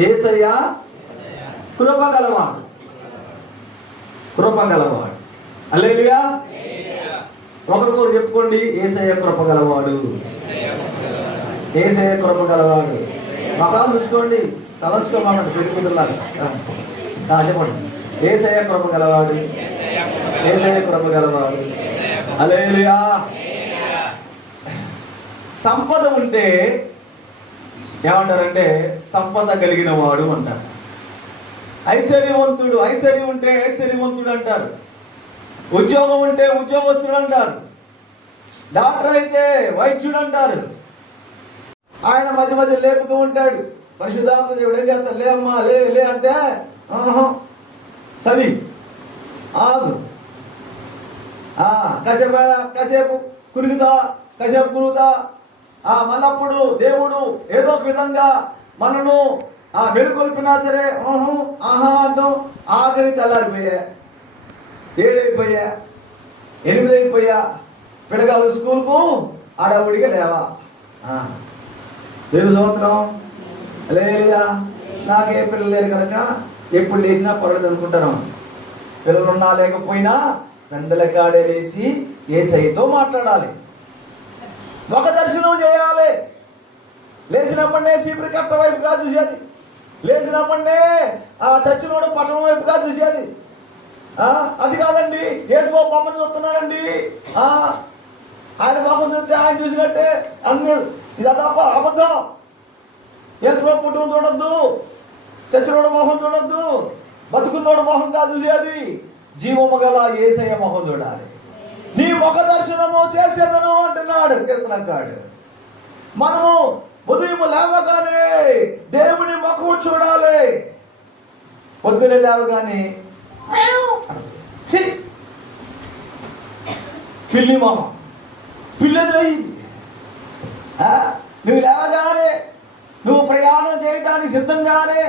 యేసయ్య కృప గలవాడు, కృప గలవాడు. హల్లెలూయా. ఒకరికొకరు చెప్పుకోండి, యేసయ్య కృప గలవాడు, యేసయ్య కృప గలవాడు. మకాలు చూసుకోండి, తలంచుకోమండి పెట్టుకుంటున్నారు. చెప్పండి, యేసయ్య కృప గలవాడు, యేసయ్య కృప గలవాడు. హల్లెలూయా. సంపద ఉంటే ఏమంటారంటే సంపద కలిగిన వాడు అంటారు. ఐశ్వర్యవంతుడు, ఐశ్వర్యం ఉంటే ఐశ్వర్యవంతుడు అంటారు. ఉద్యోగం ఉంటే ఉద్యోగస్తుడు అంటారు. డాక్టర్ అయితే వైద్యుడు అంటారు. ఆయన మధ్య మధ్య లేపుతూ ఉంటాడు. పరిశుద్ధాత్మ దేవుడు ఏం చేస్తాడు? లే అమ్మా, లే లే అంటే సరి ఆగు, కాసేపు కురుగుతా, కాసేపు కురుగుతా. మళ్ళప్పుడు దేవుడు ఏదో ఒక విధంగా మనను మెలుకొల్పినా సరే ఆహా అంటాం. ఆఖరి తెల్లారిపోయా, 7 అయిపోయా, 8 అయిపోయా, పిల్లగాళ్ళు స్కూల్కు ఆడవుడిగా లేవా. దేవుని సంవత్సరం లేదా నాకే పిల్లలు లేరు కనుక ఎప్పుడు లేచినా పడలేదు అనుకుంటాను. పిల్లలున్నా లేకపోయినా పెందల కాడే లేచి యేసయ్యతో మాట్లాడాలి, ఒక దర్శనం చేయాలి. లేచినప్పుడే చీపురి కట్ట వైపుగా చూసేది, లేచినప్పుడే చచ్చినోడు పట్టణం వైపుగా చూసేది. అది కాదండి, యేసుబాబు బొమ్మను చూస్తున్నారండి, ఆయన మొహం చూస్తే ఆయన చూసినట్టే అన్ని. ఇది అబద్ధం. యేసుబాబు పుట్టం చూడొద్దు, చచ్చినోడు మొహం చూడొద్దు, బతుకున్నోడు మొహం కాదు చూసేది, జీవము గల యేసయ్య మొహం చూడాలి. నీ ముఖ దర్శనము చేసేదను అంటున్నాడు కీర్తనకారుడు. మనము ఉదయం లేవగానే దేవుని ముఖం చూడాలి. పొద్దున లేవగానే పిల్లి మొహం, పిల్లి ఎదురయ్యింది. నువ్వు లేవగానే, నువ్వు ప్రయాణం చేయడానికి సిద్ధంగానే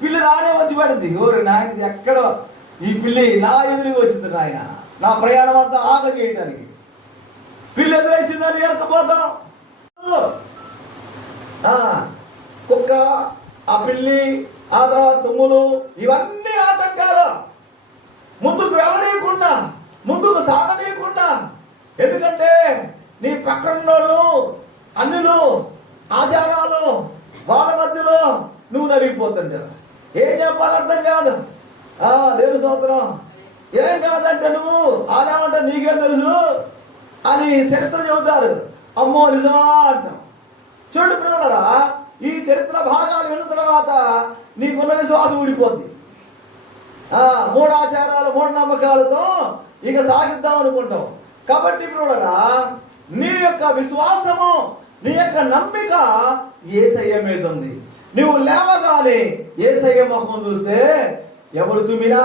పిల్లి రానే వచ్చి పడింది. ఓరు నాయనది ఎక్కడో ఈ పిల్లి నా ఎదురుగా వచ్చింది నాయన, నా ప్రయాణం అంతా ఆగ చేయటానికి. పిల్లి ఎదురైందని వెనకపోతాం. కుక్క, ఆ పిల్లి, ఆ తర్వాత తుమ్ములు, ఇవన్నీ ఆటంకాలు. ముందుకు వెళ్ళనీయకుండా, ముందుకు సాగనీయకుండా. ఎందుకంటే నీ పక్కనోళ్ళు అన్నులు, ఆచారాలు, వాళ్ళ మధ్యలో నువ్వు నలిగిపోతుంటావు. ఏం చెప్పాలి అర్థం కాదు. దేవుని స్తోత్రం. ఏం కాదంటే నువ్వు ఆడామంటే నీకేం తెలుసు అని చరిత్ర చెబుతారు. అమ్మో నిజమా అంటాం. చూడు ప్రేమరా, ఈ చరిత్ర భాగాలు విన్న తర్వాత నీకున్న విశ్వాసం ఊడిపోద్ది. మూఢాచారాలు, మూఢనమ్మకాలతో ఇక సాగిద్దాం అనుకుంటాం. కాబట్టి ప్రేమరా, నీ యొక్క విశ్వాసము, నీ యొక్క నమ్మిక యేసయ్య మీద ఉంది. నువ్వు లేవగానే యేసయ్య ముఖం చూస్తే ఎవరు తుమ్మినా,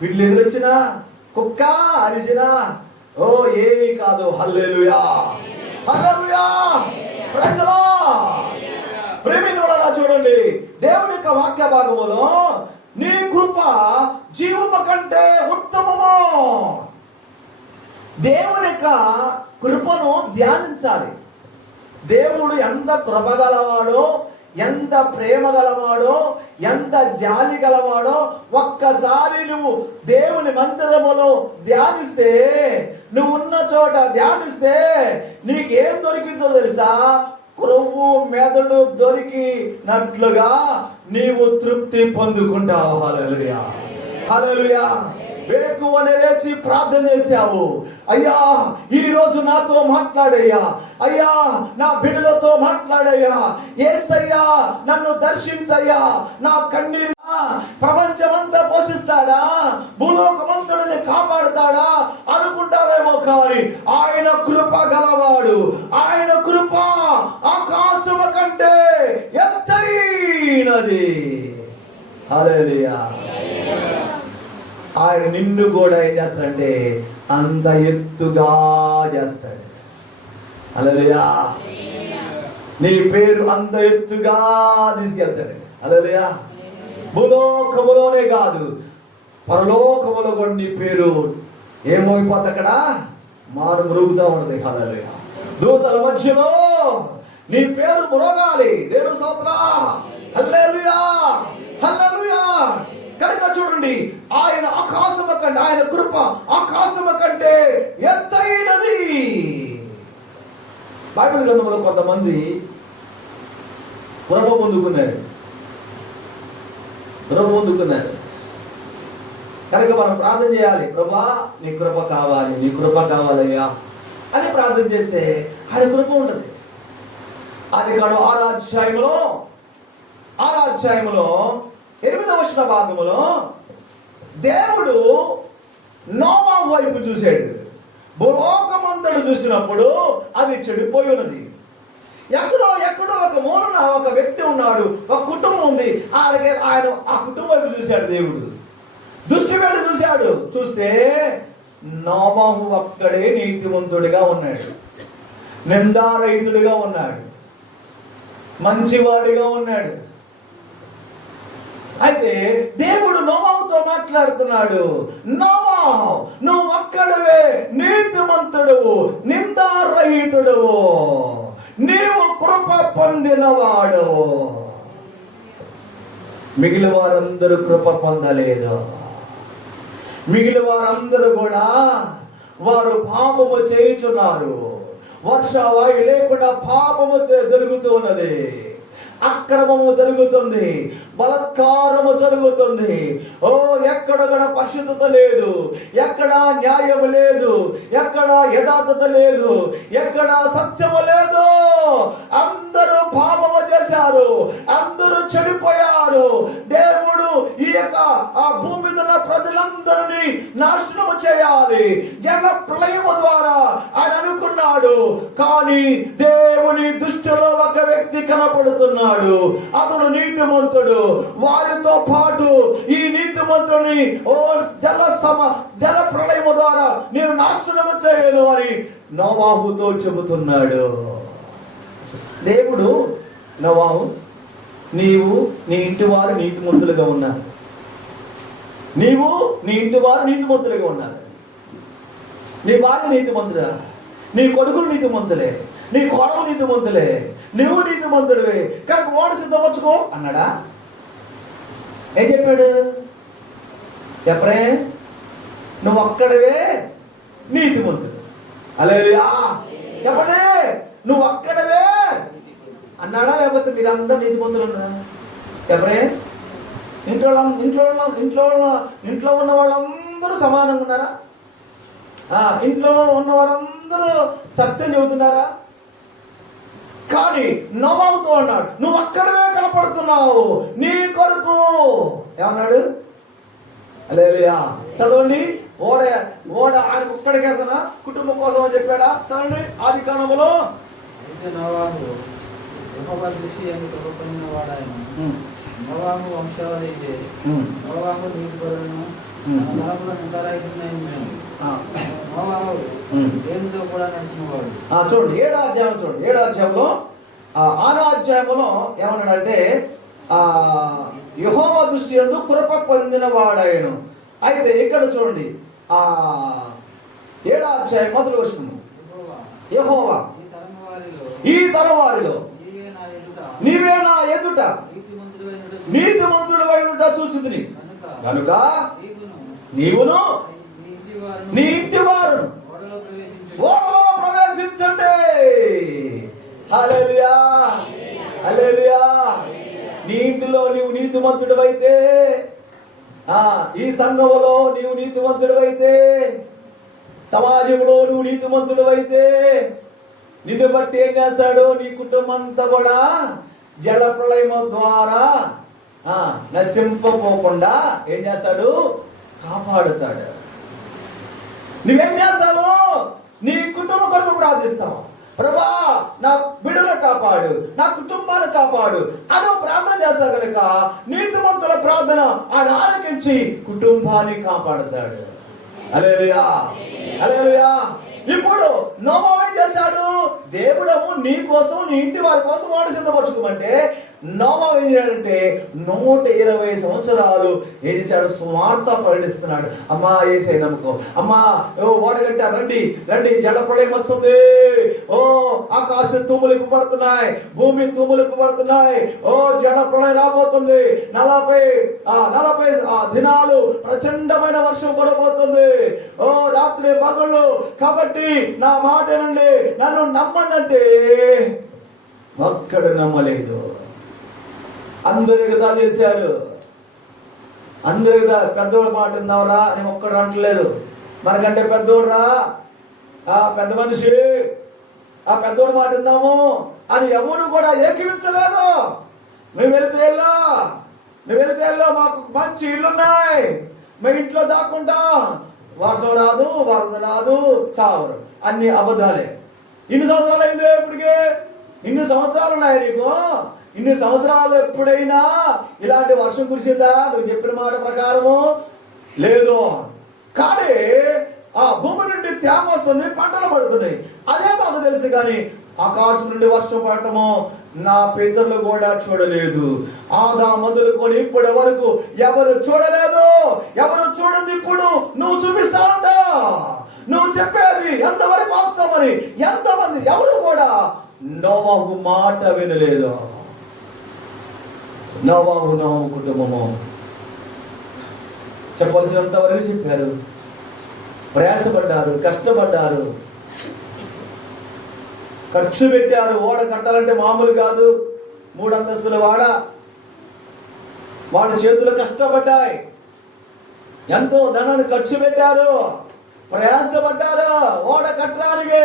పిల్లి ఎదురొచ్చినా, కుక్క అరిచినా ఓ ఏమీ కాదు. హల్లెలూయా, హల్లెలూయా, ప్రైజ్ ది లార్డ్. ప్రేమినులారా చూడండి, దేవుని యొక్క వాక్య భాగములో నీ కృప జీవము కంటే ఉత్తమము. దేవుని యొక్క కృపను ధ్యానించాలి. దేవుడు ఎంత కృప గలవాడో, ఎంత ప్రేమ గలవాడో, ఎంత జాలి గలవాడో ఒక్కసారి నువ్వు దేవుని మందిరములో ధ్యానిస్తే, నువ్వు ఉన్న చోట ధ్యానిస్తే నీకేం దొరికిందో తెలుసా? క్రొవ్వు మెదడు దొరికినట్లుగా నీవు తృప్తి పొందుకుంటావు. హల్లెలూయా, హల్లెలూయా. వేకువనే లేచి ప్రార్థన చేశావు. అయ్యా ఈరోజు నాతో మాట్లాడయ్యా, అయ్యా నా బిడ్డలతో మాట్లాడయ్యా, యేసయ్యా నన్ను దర్శించయ్యా, నా కన్నీరు ప్రపంచమంతా పోషిస్తాడా, భూలోకమంతుడిని కాపాడుతాడా అనుకుంటావేమో, కానీ ఆయన కృప గలవాడు. ఆయన కృప ఆకాశము కంటే ఎత్తైనది. హల్లెలూయా. ఆయన నిన్ను కూడా ఏం చేస్తాడంటే అంత ఎత్తుగా చేస్తాడు. హల్లెలూయా. నీ పేరు అంత ఎత్తుగా తీసుకెళ్తాడు. హల్లెలూయా. భూలోకములోనే కాదు, పరలోకములో కూడా నీ పేరు ఏమైపోద్ది, అక్కడ మారు మురుగుతూ ఉంటుంది. హల్లెలూయా. దూతల మధ్యలో నీ పేరు మురగాలి. దేవుని స్తోత్రం. హల్లెలూయా. కంటే ఎత్తైనది. బైబిల్ గ్రంథంలో కొంతమంది కృప పొందుకున్నారు. కనుక మనం ప్రార్థన చేయాలి, ప్రభా నీ కృప కావాలి, నీ కృప కావాలయ్యా అని ప్రార్థన చేస్తే ఆయన కృప ఉంటుంది. ఆదికాండం 6వ అధ్యాయంలో 8వ వచన భాగములో దేవుడు నోవహు వైపు చూశాడు. భూలోకమంతడు చూసినప్పుడు అది చెడిపోయి ఉన్నది. ఎక్కడో ఒక మూలన ఒక వ్యక్తి ఉన్నాడు, ఒక కుటుంబం ఉంది. ఆయన ఆ కుటుంబం వైపు చూశాడు. దేవుడు దృష్టి పెట్టి చూశాడు. చూస్తే నోవహు ఒక్కడే నీతిమంతుడిగా ఉన్నాడు, నిందారహితుడిగా ఉన్నాడు, మంచివాడిగా ఉన్నాడు. అయితే దేవుడు నోవహుతో మాట్లాడుతున్నాడు, నోవహు నువ్వు ఒక్కడివే నీతిమంతుడువు, నిందారహితుడువు, నీవు కృప పొందినవాడు. మిగిలిన వారందరూ కృప పొందలేదు. మిగిలిన వారందరూ కూడా వారు పాపము చేయుచున్నారు. వర్షవాయు లేకుండా పాపము జరుగుతూ ఉన్నది, అక్రమము జరుగుతుంది, బలత్కారము జరుగుతుంది. ఎక్కడ కూడా పరిశుద్ధత లేదు, ఎక్కడ న్యాయము లేదు, ఎక్కడ యథార్థత లేదు, ఎక్కడ సత్యము లేదు. అందరూ పాపము చేశారు, అందరూ చెడిపోయారు. దేవుడు ఈ యొక్క ఆ భూమి మీద ఉన్న ప్రజలందరినీ నాశనము చేయాలి జల ప్రళయము ద్వారా ఆయన అనుకున్నాడు. కానీ దేవుని దృష్టిలో ఒక వ్యక్తి కనపడుతున్నాడు, అతడు నీతిమంతుడు. వారితో పాటు ఈ నీతిమంతుని జల ప్రళయము ద్వారా నేను నాశనము చేయను అని నోవహుతో చెబుతున్నాడు. దేవుడు నోవహు నీవు నీ ఇంటి వారు నీతిమంతులుగా ఉన్నారు, నీవు నీ ఇంటి వారు నీతిమంతులుగా ఉన్నారు. నీ భార్య నీతిమంతుడా, నీ కొడుకులు నీతిమంతులే, నీ కోడలు నీతిమంతులే, నువ్వు నీతిమంతుడివే, కనుక ఓడ సిద్ధపరచుకో అన్నాడా? ఏం చెప్పాడు? చెప్పరే, నువ్వు ఒక్కడివే నీతిమంతుడు. హల్లెలూయా చెప్పండి. నువ్వు ఒక్కడివే అన్నాడా? లేకపోతే మీరందరూ నీతిమంతులు ఉన్నారా? చెప్పరే. ఇంట్లో ఉన్న వాళ్ళందరూ సమానంగా ఉన్నారా? ఇంట్లో ఉన్న వారందరూ సత్యం చెబుతున్నారా? కానీ నోవహుతో అన్నాడు, నువ్వు అక్కడవే కనపడుతున్నావు, నీ కొరకు ఏమన్నాడు? హల్లెలూయా చదవండి. ఓడ ఆయన ఒక్కడికేసనా కుటుంబం కోసం అని చెప్పాడా? చదవండి ఆదికాండములో. నోవహు వంశావళి నోవహు నీతి పరులను చూడండి 7వ అధ్యాయం చూడండి. 7వ అధ్యాయంలో 6వ అధ్యాయంలో ఏమన్నాడంటే యెహోవా దృష్టి యందు కృప పొందిన వాడాయను. అయితే ఇక్కడ చూడండి 7వ అధ్యాయం మొదటి వచనము, యెహోవా ఈ తరం వారిలో నీవే నా ఎదుట నీతిమంతుడు వైనుట చూసితిని కనుక నీవును నీ ఇంటి వారును ఓడలో ప్రవేశించండి. హల్లెలూయా హల్లెలూయా. నీ ఇంటిలో నీవు నీతిమంతుడు అయితే, ఈ సంఘములో నీవు నీతిమంతుడు అయితే, సమాజంలో నువ్వు నీతిమంతుడు అయితే నిన్ను బట్టి ఏం చేస్తాడు? నీ కుటుంబం అంతా కూడా జల ప్రళయము ద్వారా నశింపపోకుండా ఏం చేస్తాడు? కాపాడుతాడు. నువ్వేం చేస్తావు? నీ కుటుంబం కొరకు ప్రార్థిస్తావు. ప్రభా నా బిడ్డను కాపాడు, నా కుటుంబాన్ని కాపాడు అని ప్రార్థన చేస్తావు కనుక నీతిమంతుల ప్రార్థన ఆయన ఆలకించి కుటుంబాన్ని కాపాడుతాడు. హల్లెలూయా హల్లెలూయా. ఇప్పుడు నోవహు ఏం చేశాడు? దేవుడము నీ కోసం నీ ఇంటి వారి కోసం వాడు సిద్ధపరచుకోమంటే నోవా ఏం చేయాలంటే 120 సంవత్సరాలు ఏం చేశాడు? సువార్త ప్రకటిస్తున్నాడు. అమ్మా యేసయ్య నమ్ముకో, అమ్మా ఓడగట్ట రండి రండి, జలప్రళయం వస్తుంది, ఓ ఆకాశం తుమ్ములిప్పబడుతున్నాయి, భూమి తుమ్ములిప్పబడుతున్నాయి, ఓ జలప్రళయం రాబోతుంది, 40 దినాలు ప్రచండమైన వర్షం పడబోతుంది, ఓ రాత్రి పగళ్ళు, కాబట్టి నా మాట నుండి నన్ను నమ్మండి అంటే ఒక్కడు నమ్మలేదు. అందరు కదా చేశారు, అందరు కదా పెద్దోళ్ళ మాట విన్నావురా అని ఒక్కడు అంటలేదు. మనకంటే పెద్దోడురా, ఆ పెద్ద మనిషి, ఆ పెద్దోడు మాట విన్నాము అని ఎవరు కూడా ఏకీవించలేదు. మేము వెళితే మాకు మంచి ఇల్లున్నాయి, మేము ఇంట్లో దాక్కుంటాం, వర్షం రాదు, వరద రాదు, చావరు, అన్ని అబద్ధాలే. ఇన్ని సంవత్సరాలు అయిందే ఇప్పటికే, ఇన్ని సంవత్సరాలు ఉన్నాయి నీకు, ఇన్ని సంవత్సరాలు ఎప్పుడైనా ఇలాంటి వర్షం కురిసిందా నువ్వు చెప్పిన మాట ప్రకారము? లేదు. కానీ ఆ భూమి నుండి తేమ వస్తుంది, పంటలు పడుతున్నాయి, అదే మాకు తెలుసు. కానీ ఆకాశం నుండి వర్షం పడటము నా పితరులు కూడా చూడలేదు. ఆదాము మొదలుకొని ఇప్పటి వరకు ఎవరు చూడలేదు, ఎవరు చూడదు. ఇప్పుడు నువ్వు చూపిస్తా ఉంటావు, నువ్వు చెప్పేది ఎంతవరకు వాస్తవమని ఎంతమంది ఎవరు కూడా నోవాహు మాట వినలేదు. నోవాహు కుటుంబము చెప్పవలసినంత వరకు చెప్పారు, ప్రయాసపడ్డారు, కష్టపడ్డారు, ఖర్చు పెట్టారు. ఓడ కట్టాలంటే మామూలు కాదు, 3 అంతస్తుల వాడ, వాళ్ళ చేతులు కష్టపడ్డాయి, ఎంతో ధనాన్ని ఖర్చు పెట్టారు, ప్రయాసపడ్డారు. ఓడ కట్టడానికి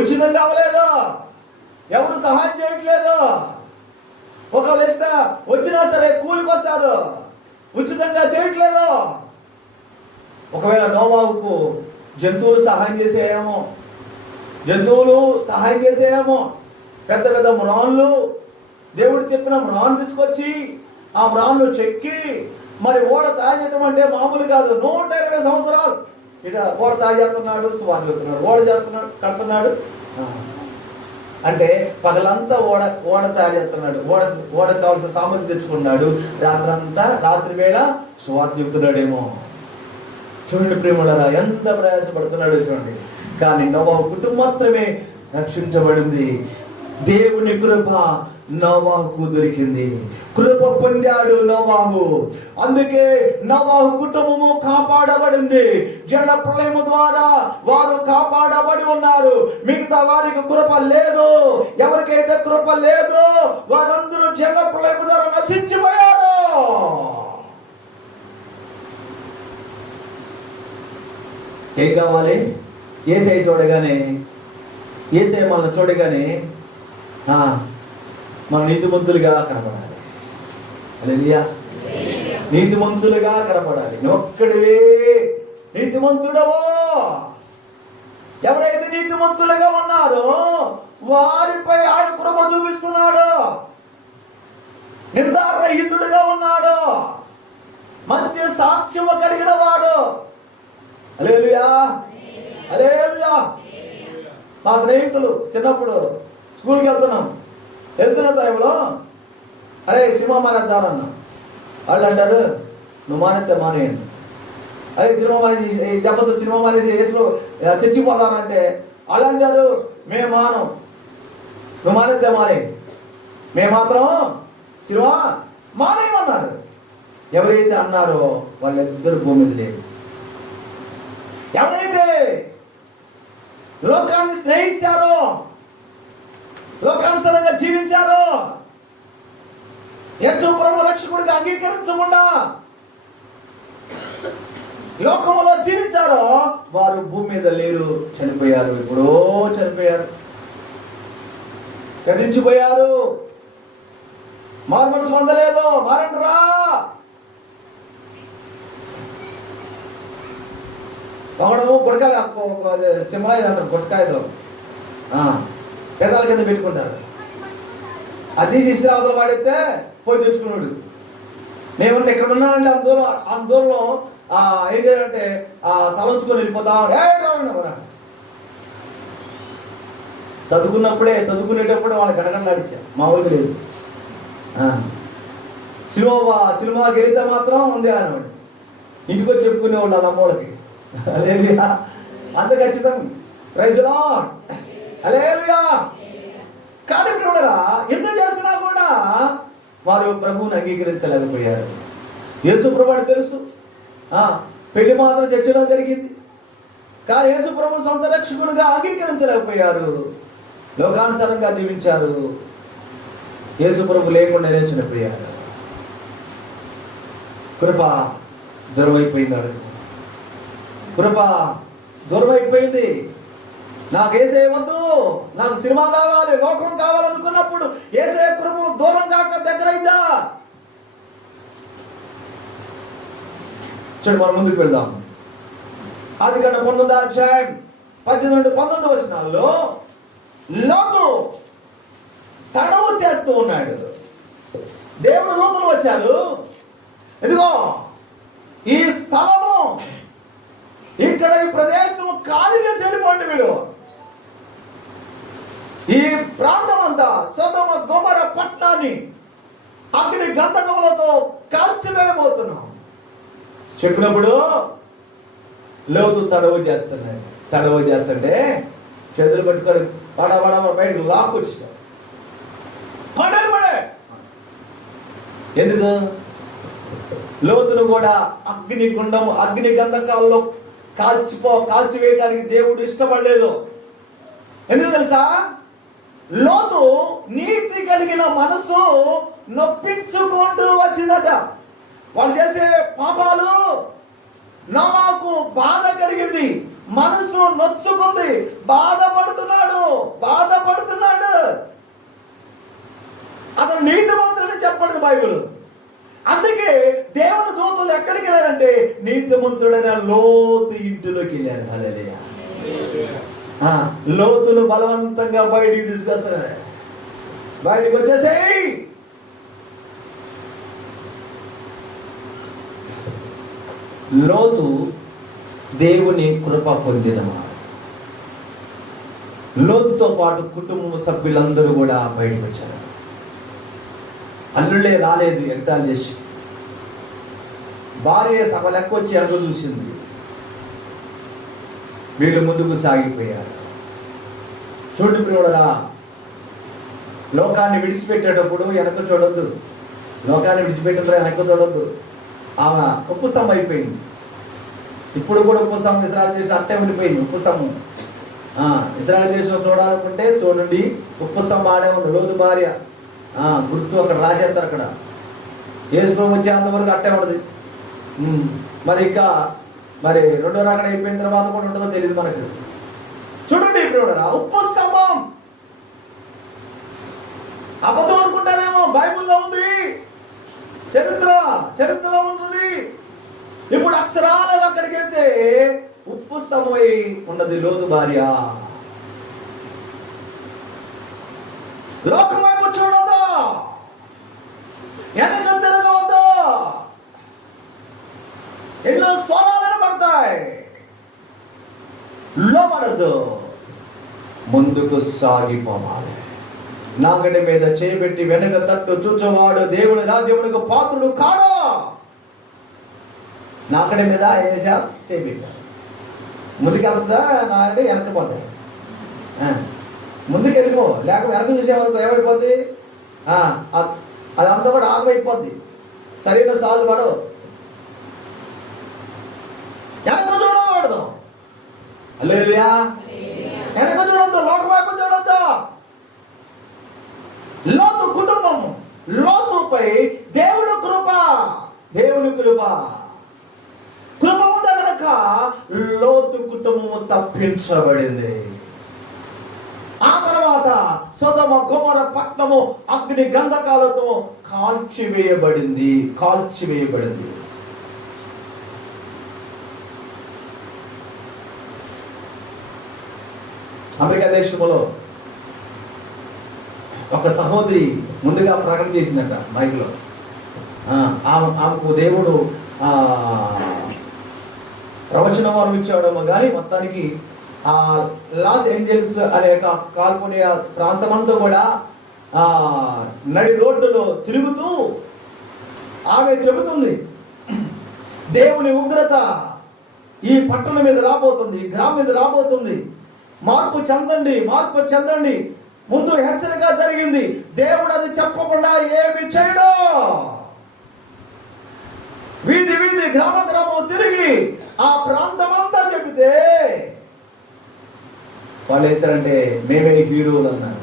ఉచితంగా అవ్వలేదు, ఎవరు సహాయం చేయట్లేదు. ఒకవేళ వచ్చినా సరే కూలికి వస్తారు, ఉచితంగా చేయట్లేదు. ఒకవేళ నోవాహుకు జంతువులు సహాయం చేసేయేమో, పెద్ద పెద్ద మ్రాన్లు, దేవుడు చెప్పిన మ్రాన్ తీసుకొచ్చి ఆ మ్రాన్లు చెక్కి మరి ఓడ తయారు చేయడం అంటే మామూలు కాదు. 120 సంవత్సరాలు ఇట ఓడ తయారు చేస్తున్నాడు, సువార్త చెప్తున్నాడు, ఓడ చేస్తున్నాడు, కడుతున్నాడు. అంటే పగలంతా ఓడ తయారు చేస్తున్నాడు, ఓడకు కావాల్సిన సామగ్రి తెచ్చుకున్నాడు, రాత్రి వేళ సువార్త చెప్తున్నాడేమో. చూడండి ప్రేమలారా, ఎంత ప్రయాసపడుతున్నాడు చూడండి. కానీ నోవాహు కుటుంబం మాత్రమే రక్షించబడింది. దేవుని కృప నోవాహుకు దొరికింది, కృప పొందాడు నోవాహు. అందుకే నోవాహు కుటుంబము కాపాడబడింది. జల ప్రళయము ద్వారా వారు కాపాడబడి ఉన్నారు. మిగతా వారికి కృప లేదు. ఎవరికైతే కృప లేదు వారందరూ జల ప్రళయము ద్వారా నశించిపోయారు. ఏం కావాలి? యేసయ్య చూడగానే, యేసయ్య మనల్ని చూడగానే మన నీతిమంతులుగా కనపడాలి. హల్లెలూయా, నీతిమంతులుగా కనపడాలి. నువ్వు ఒక్కడివే నీతిమంతుడవో. ఎవరైతే నీతిమంతులుగా ఉన్నారో వారిపై ఆయన కృప చూపిస్తున్నాడు. నిర్ధారహితుడుగా ఉన్నాడు, మంచి సాక్ష్యము కలిగిన వాడు. హల్లెలూయా, హల్లెలూయా. మా స్నేహితులు చిన్నప్పుడు స్కూల్కి వెళ్తున్న టైంలో అరే సినిమా మానేద్దామన్నా, వాళ్ళు అంటారు నువ్వు మానేస్తే మానేయండి. అరే సినిమా మానేసి దెబ్బతో సినిమా మానేసి వేసులో చచ్చిపోతానంటే వాళ్ళు అంటారు మేము మానం, నువ్వు మానేస్తే మానేయండి, మేము మాత్రం సినిమా మానేయమన్నారు. ఎవరైతే అన్నారో వాళ్ళిద్దరు భూమి మీద లేరు. ఎవరైతే లోకాన్ని స్నేహించారో, లోకానుసారంగా జీవించారో, యేసు ప్రభు రక్షకుడిగా అంగీకరించకుండా లోకంలో జీవించారో వారు భూమి మీద లేరు, చనిపోయారు. ఎప్పుడో చనిపోయారు, గతించిపోయారు. మారు మనసు పొందలేదు. మారండిరా. పొగడము గుడకాయ సింహ అంటారు, గుట్టకాయతో పెదాల కింద పెట్టుకుంటారు. అది తీసి ఇస్రావతలు వాడితే పోయి తెచ్చుకున్నాడు. మేముంటే ఇక్కడ ఉన్నానంటే అందూరంలో ఏం చేయాలంటే తలంచుకొని వెళ్ళిపోతా చదువుకునేటప్పుడు వాళ్ళకి గడగడలాడించా, మామూలుగా లేదు. సినిమాకి వెళితే మాత్రం ఉంది అనేవాడు. ఇంటికి వచ్చి చెప్పుకునేవాళ్ళు వాళ్ళ అమ్మోళ్ళకి. హల్లెలూయా, అంత ఖచ్చితం. ప్రైజ్ లార్డ్, హల్లెలూయా. కానీ చూడరా, ఎందుకు చేసినా కూడా వారు ప్రభువుని అంగీకరించలేకపోయారు. యేసు ప్రభు అని తెలుసు, పెళ్లి మాత్రం చర్చిలో జరిగింది, కానీ యేసు ప్రభు సొంత రక్షకుడుగా అంగీకరించలేకపోయారు. లోకానుసారంగా జీవించారు. యేసు ప్రభు లేకుండా చనిపోయారు. కృప దూరమైపోయింది. కృప దూరమైపోయింది. నాకు ఏసే వద్దు, నాకు సినిమా కావాలి, లోకం కావాలనుకున్నప్పుడు ఏసే కృప దూరం కాక దగ్గర అయిందా? చూడు, మనం ముందుకు వెళ్దాం. ఆదికాండం 19వ అధ్యాయం 18-19 వచనాల్లో లోతు తడవు చేస్తూ ఉన్నాడు. దేవుడు లోతులు వచ్చారు. ఇదిగో ఈ స్థలము, ఇక్కడ ఈ ప్రదేశం ఖాళీగా చేరిపోండి మీరు. ఈ ప్రాంతం అంతా సొదొమ గొమొర్రా పట్టణాన్ని అగ్ని గంధకములతో కాల్చివేయబోతున్నాం చెప్పినప్పుడు లోతు తడవు చేస్తున్నాడు. తడవు చేస్తుంటే చేతులు పట్టుకొని పడబడ బయటకు లాక్కొచ్చేసాడు. పడే ఎందుకు? లోతును కూడా అగ్ని గుండము, అగ్ని గంధకాల్లో కాల్చివేయటానికి దేవుడు ఇష్టపడలేదు. ఎందుకు తెలుసా? లోతు నీతి కలిగిన మనసు నొప్పించుకుంటూ వచ్చిందట. వాళ్ళు చేసే పాపాలు నోవాకు బాధ కలిగింది, మనసు నొచ్చుకుంది, బాధపడుతున్నాడు. అతను నీతిమంతుడని చెప్పడదు బైబిల్. అందుకే దేవుని దూతలు ఎక్కడికి వెళ్ళారంటే నీతిమంతుడైన లోతు ఇంటిలోకి వెళ్ళారు. హల్లెలూయా. లోతును బలవంతంగా బయటికి తీసుకొస్తారు. బయటికి వచ్చేసేయ్. లోతు దేవుని కృప పొందినవాడు. లోతుతో పాటు కుటుంబ సభ్యులందరూ కూడా బయటకు వచ్చారు. అల్లుళ్ళే రాలేదు, ఎగతాళి చేసి. భార్య సగం లెక్క వచ్చి వెనక చూసింది. వీళ్ళు ముందుకు సాగిపోయారు. చూడు ప్రియుడరా, లోకాన్ని విడిచిపెట్టేటప్పుడు వెనక చూడొద్దు. లోకాన్ని విడిచిపెట్టిన వెనక చూడొద్దు. ఆమె ఉప్పు స్తంభం అయిపోయింది. ఇప్పుడు కూడా ఉప్పు స్తంభం ఇశ్రాయేలు దేశం అట్టే ఉండిపోయింది. ఉప్పు స్తంభం ఇశ్రాయేలు దేశం చూడాలనుకుంటే చూడండి, ఉప్పు స్తంభం ఆడే ఉంది. లోతు భార్య గుర్తు అక్కడ రాసేస్తారు. అక్కడ యేసు ప్రభు వచ్చేంతవరకు అట్టే ఉండదు. మరి ఇంకా మరి రెండో రాకడ అయిపోయిన తర్వాత కూడా ఉంటుందో తెలియదు మనకు. చూడండి ఇప్పుడు ఉప్పు స్తంభం. అబద్ధం అనుకుంటారేమో, బైబిల్లో ఉంది, చరిత్రలో ఉంటుంది. ఇప్పుడు అక్షరాలుగా అక్కడికి వెళ్తే ఉప్పు స్తంభమై ఉన్నది లోతు భార్య. లోకం వైపు చూడదు, వెనక తిరగవద్దు. ఎన్నో స్వరాలను పడతాయి, లోపడద్దు, ముందుకు సాగిపోవాలి. నాగడి మీద చేయబెట్టి వెనక తట్టు చూచేవాడు దేవుని రాజ్యమునకు పాత్రుడు కాడు. నాగడి మీద వేసా చేయబెట్టాడు. ముందుకెళ్తా నాగడి వెనకపోతాయి. ముందుకు వెళ్ళిపో, లేక వెనక చూసేవరకు ఏమైపోద్ది? అదంతా కూడా ఆగమైపోద్ది. సరైన సాలు పడు. వెనక చూడకూడదు. హల్లెలూయా. వెనక చూడొద్దు, లోకం వైపు చూడొద్దు. లోతు కుటుంబము, లోతుపై దేవుని కృప ఉంది కనుక లోతు కుటుంబము తప్పించబడింది. ఆ తర్వాత సొదొమ గొమొర్రా పట్టణము అగ్ని గంధకాలతో కాల్చివేయబడింది. అమెరికా దేశంలో ఒక సహోదరి ముందుగా ప్రకటన చేసిందట మైక్లో. ఆమెకు దేవుడు ప్రవచన వరం ఇచ్చాడేమో కానీ మొత్తానికి లాస్ ఏంజల్స్ అనే కాల్పనియా ప్రాంతమంతా కూడా నడి రోడ్డులో తిరుగుతూ ఆమె చెబుతుంది, దేవుని ఉగ్రత ఈ పట్టణం మీద రాబోతుంది, ఈ గ్రామం మీద రాబోతుంది, మార్పు చెందండి, మార్పు చెందండి. ముందు హెచ్చరిక జరిగింది. దేవుడు అది చెప్పకుండా ఏమి చేయడు. వీధి వీధి గ్రామ గ్రామం తిరిగి ఆ ప్రాంతం అంతా చెబితే వాళ్ళు వేశారంటే మేమే హీరోలు అన్నారు,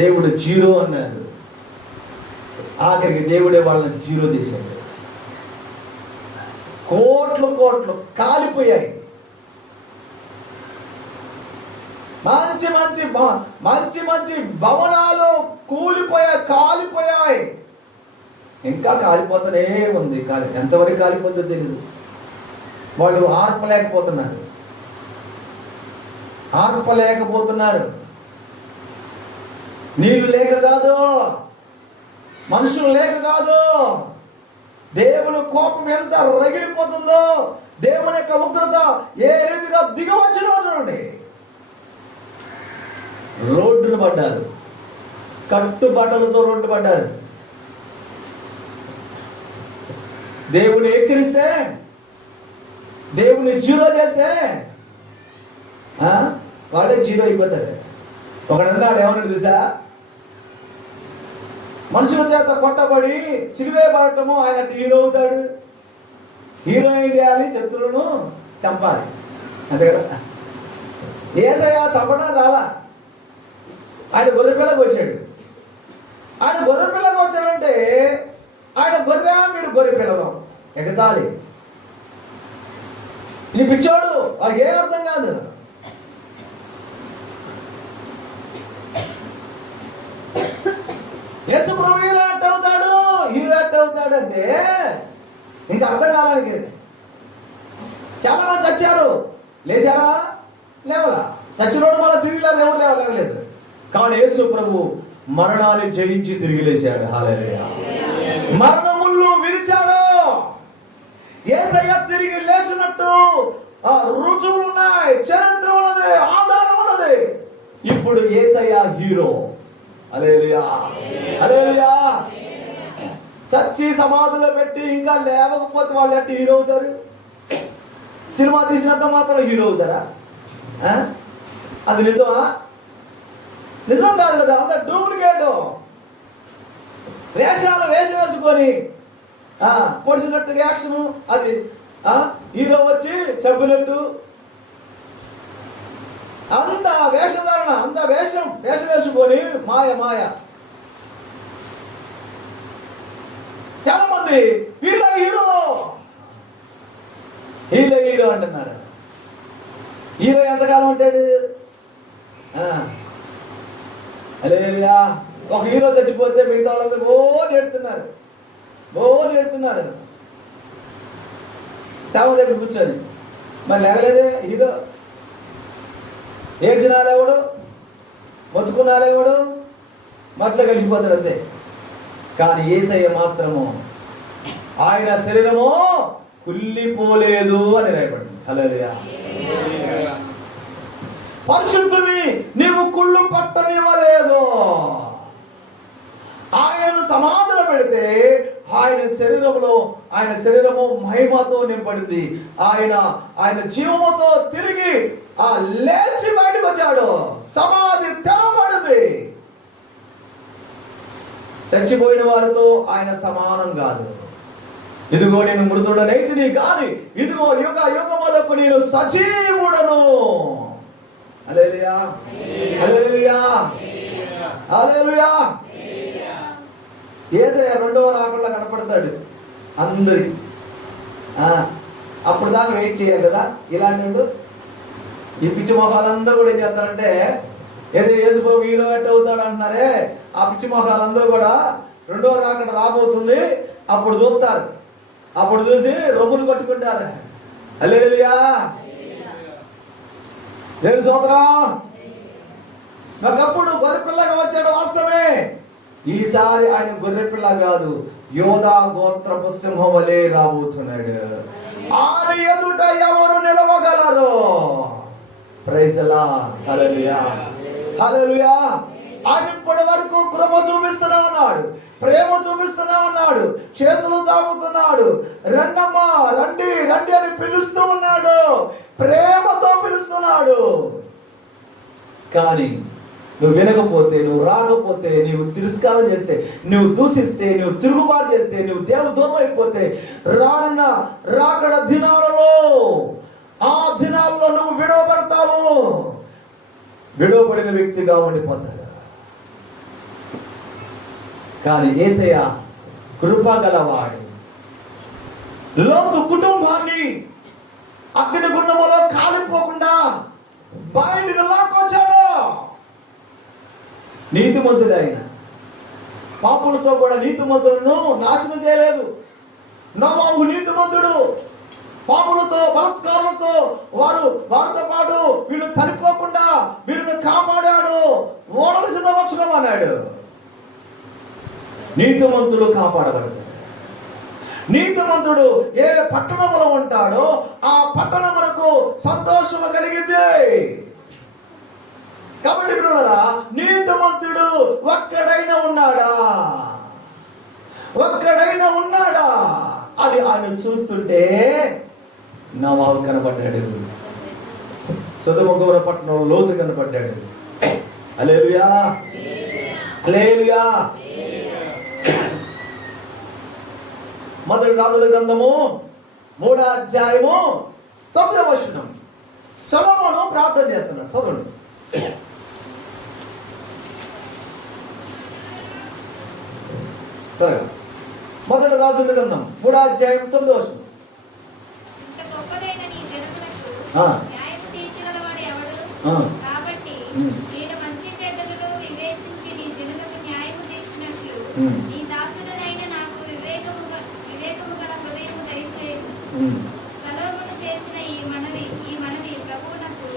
దేవుడు జీరో అన్నారు. ఆఖరికి దేవుడే వాళ్ళని జీరో చేశాడు. కోట్లు కోట్లు కాలిపోయాయి. మంచి మంచి మంచి మంచి భవనాలు కాలిపోయాయి. ఇంకా కాలిపోతూనే ఉంది. ఎంతవరకు కాలిపోతుందో తెలియదు. వాళ్ళు ఆర్పలేకపోతున్నారు. నీళ్ళు లేక కాదు, మనుషులు లేక కాదు, దేవుని కోపం ఎంత రగిలిపోతుందో, దేవుని యొక్క ఉగ్రత ఏ రీతిగా దిగవచ్చునో చూడండి. రోడ్డును పడ్డారు, కట్టుబట్టలతో రోడ్డు పడ్డారు. దేవుని ఎక్కిరిస్తే, దేవుని జీరో చేస్తే వాళ్ళే జీరో అయిపోతారు. ఒకడన్నాడు, ఏమన్నా తెలుసా, మనుషుల చేత కొట్టబడి సిలువే పడటము ఆయన హీరో అవుతాడు. హీరో ఏం చేయాలి? శత్రువులను చంపాలి, అంతే కదా. యేసయ్య చంపడానికి రాలా, ఆయన గొర్రెపిల్లకి వచ్చాడు. ఆయన గొర్రెపిల్లకి వచ్చాడంటే ఆయన గొర్రె, మీరు గొర్రె పిల్లలు ఎగతాళి. నీ పిచ్చోడు, వాడికి ఏం అర్థం కాదు. యేసు ప్రభు హీరో ఎట్ అవుతాడంటే ఇంకా అర్థం కాలానికి. చాలా మంది చచ్చారు, లేచారా? లేవలా. చచ్చినోడు మళ్ళీ తిరిగి లేదు, ఎవరు లేవలేదు. కానీ యేసు ప్రభు మరణాన్ని జయించి తిరిగి లేచాడు. హల్లెలూయా. మరణములు విరిచాడు. యేసయ్య తిరిగి లేచినట్టు రుజువులు ఉన్నాయి, చరిత్ర ఉన్నది, ఆధారం ఉన్నది. ఇప్పుడు యేసయ్య హీరో. హల్లెలూయా, హల్లెలూయా. చచ్చి సమాధిలో పెట్టి ఇంకా లేవకపోతే వాళ్ళు ఎట్టి హీరో అవుతారు? సినిమా తీసినంత మాత్రం హీరో అవుతారా? అది నిజమా? నిజం కాదు కదా, అంత డూప్లికేట్ వేషాలు వేసుకొని పొడిచినట్టుగా యాక్షన్. అది హీరో వచ్చి చంపినట్టు అంత వేషధారణ, అంత వేషం వేసుకొని మాయ. చాలా మంది వీళ్ళ హీరో అంటున్నారు. హీరో ఎంతకాలం ఉంటాడు? హల్లెలూయా. ఒక హీరో చచ్చిపోతే మిగతా వాళ్ళందరూ బోర్ ఎడుతున్నారు శవ దగ్గర కూర్చొని. మరి లేవలేదే హీరో. ఏడ్చిన లేవడు, మొత్తుకున్న లేవడు, మట్లో కలిసిపోతాడు అంతే. కానీ యేసయ్య మాత్రము ఆయన శరీరము కుళ్ళిపోలేదు అని రాయబడింది. హల్లెలూయా. పరిశుద్ధుని నీవు కుళ్ళు పట్టనివ్వలేదు. ఆయనను సమాధిలో పెడితే ఆయన శరీరము మహిమతో నింపడింది. ఆయన జీవముతో తిరిగి లేచి బయటకు వచ్చాడు. సమాధి తెరవబడింది. చచ్చిపోయిన వారితో ఆయన సమానం కాదు. ఇదిగో నేను మృతుడనైతిని కానీ ఇదిగో యుగ యుగములకు నేను సజీవుడను. హల్లెలూయా, హల్లెలూయా, హల్లెలూయా. యేసయ్య రెండవ రాకడలో కనపడతాడు అందరికి. అప్పుడు దాకా వెయిట్ చేయాలి కదా. ఇలాంటి ఈ పిచ్చి మొహాలందరూ కూడా ఏం చేస్తారంటే, ఏదో యేసుప్రభు హీరో ఎట్ అవుతాడు అంటున్నారే, ఆ పిచ్చి మొహాలందరూ కూడా రెండవ రాకడ రాబోతుంది అప్పుడు చూస్తారు. అప్పుడు చూసి రొమ్ములు కొట్టుకుంటారు. హల్లెలూయా, దేవుని స్తోత్రం. ఒకప్పుడు గొర్రెపిల్లగా వచ్చాడు వాస్తవమే. ఈసారి ఆయన గొర్రెపిల్ల కాదు, యోధా గోత్రపు సింహం వలె రాబోతున్నాడు. ఆయన ఎదుట ఎవరు నిలవగలరు? Praise the lord. Hallelujah, hallelujah. ఆయన ఇప్పటి వరకు కృప చూపిస్తూనే ఉన్నాడు, ప్రేమ చూపిస్తూనే ఉన్నాడు, చేతులు చాపుతున్నాడు, రండమ్మా రండి రండి అని పిలుస్తూ ఉన్నాడు, ప్రేమతో పిలుస్తున్నాడు. కానీ నువ్వు వినకపోతే, నువ్వు రాకపోతే, నువ్వు తిరస్కారం చేస్తే, నువ్వు దూషిస్తే, నువ్వు తిరుగుబాటు చేస్తే, నువ్వు దేవుడు దూరం అయిపోతే రానున్న రాకడ దినాలలో, ఆ దినాల్లో నువ్వు విడవబడతావు, విడవబడిన వ్యక్తిగా ఉండిపోతాడు. కానీ యేసయ్య కృప గలవాడు. లోతు కుటుంబాన్ని అగ్నిగుండములో కాలిపోకుండా బయటికి లాక్కొచ్చాడు. నీతిమంతుడు ఆయన. పాపులతో కూడా నీతిమంతులను నాశనం చేయలేదు. నోవాహు నీతిమంతుడు. పాపులతో బలాత్కారులతో వారితో పాటు వీళ్ళు చనిపోకుండా వీళ్ళని కాపాడాడు. ఓడలు సిద్ధపరచుకోమన్నాడు. నీతిమంతులు కాపాడబడతారు. నీతిమంతుడు ఏ పట్టణంలో ఉంటాడో ఆ పట్టణమునకు సంతోషము కలిగింది. కాబట్టి పిల్లరా, నీతిమంతుడు ఒక్కడైనా ఉన్నాడా? ఒక్కడైనా ఉన్నాడా అని ఆయన చూస్తుంటే నోవాహు కనపడ్డాడు. సొదొమ గొమొర్రా పట్టణంలో లోతు కనపడ్డాడు. హల్లెలూయా, హల్లెలూయా. మొదటి రాజుల గ్రంథము 3వ అధ్యాయము 9వ వచనం. సొలొమోను ప్రార్థన చేస్తున్నాడు. చదవండి. త్వరగా. మొదటి రాజుల గ్రంథం 3వ అధ్యాయం 9వ వచనం. న్యాయము తీర్చగలవాడు ఎవడు? కాబట్టి నేను మంచి చెడ్డలలో వివేచించి నీ జనులకు న్యాయము తీర్చినట్లు నీ దాసుడనైన నాకు వివేకము గల హృదయము దయచేయు. సొలొమోను చేసిన ఈ మనవి ప్రభువునకు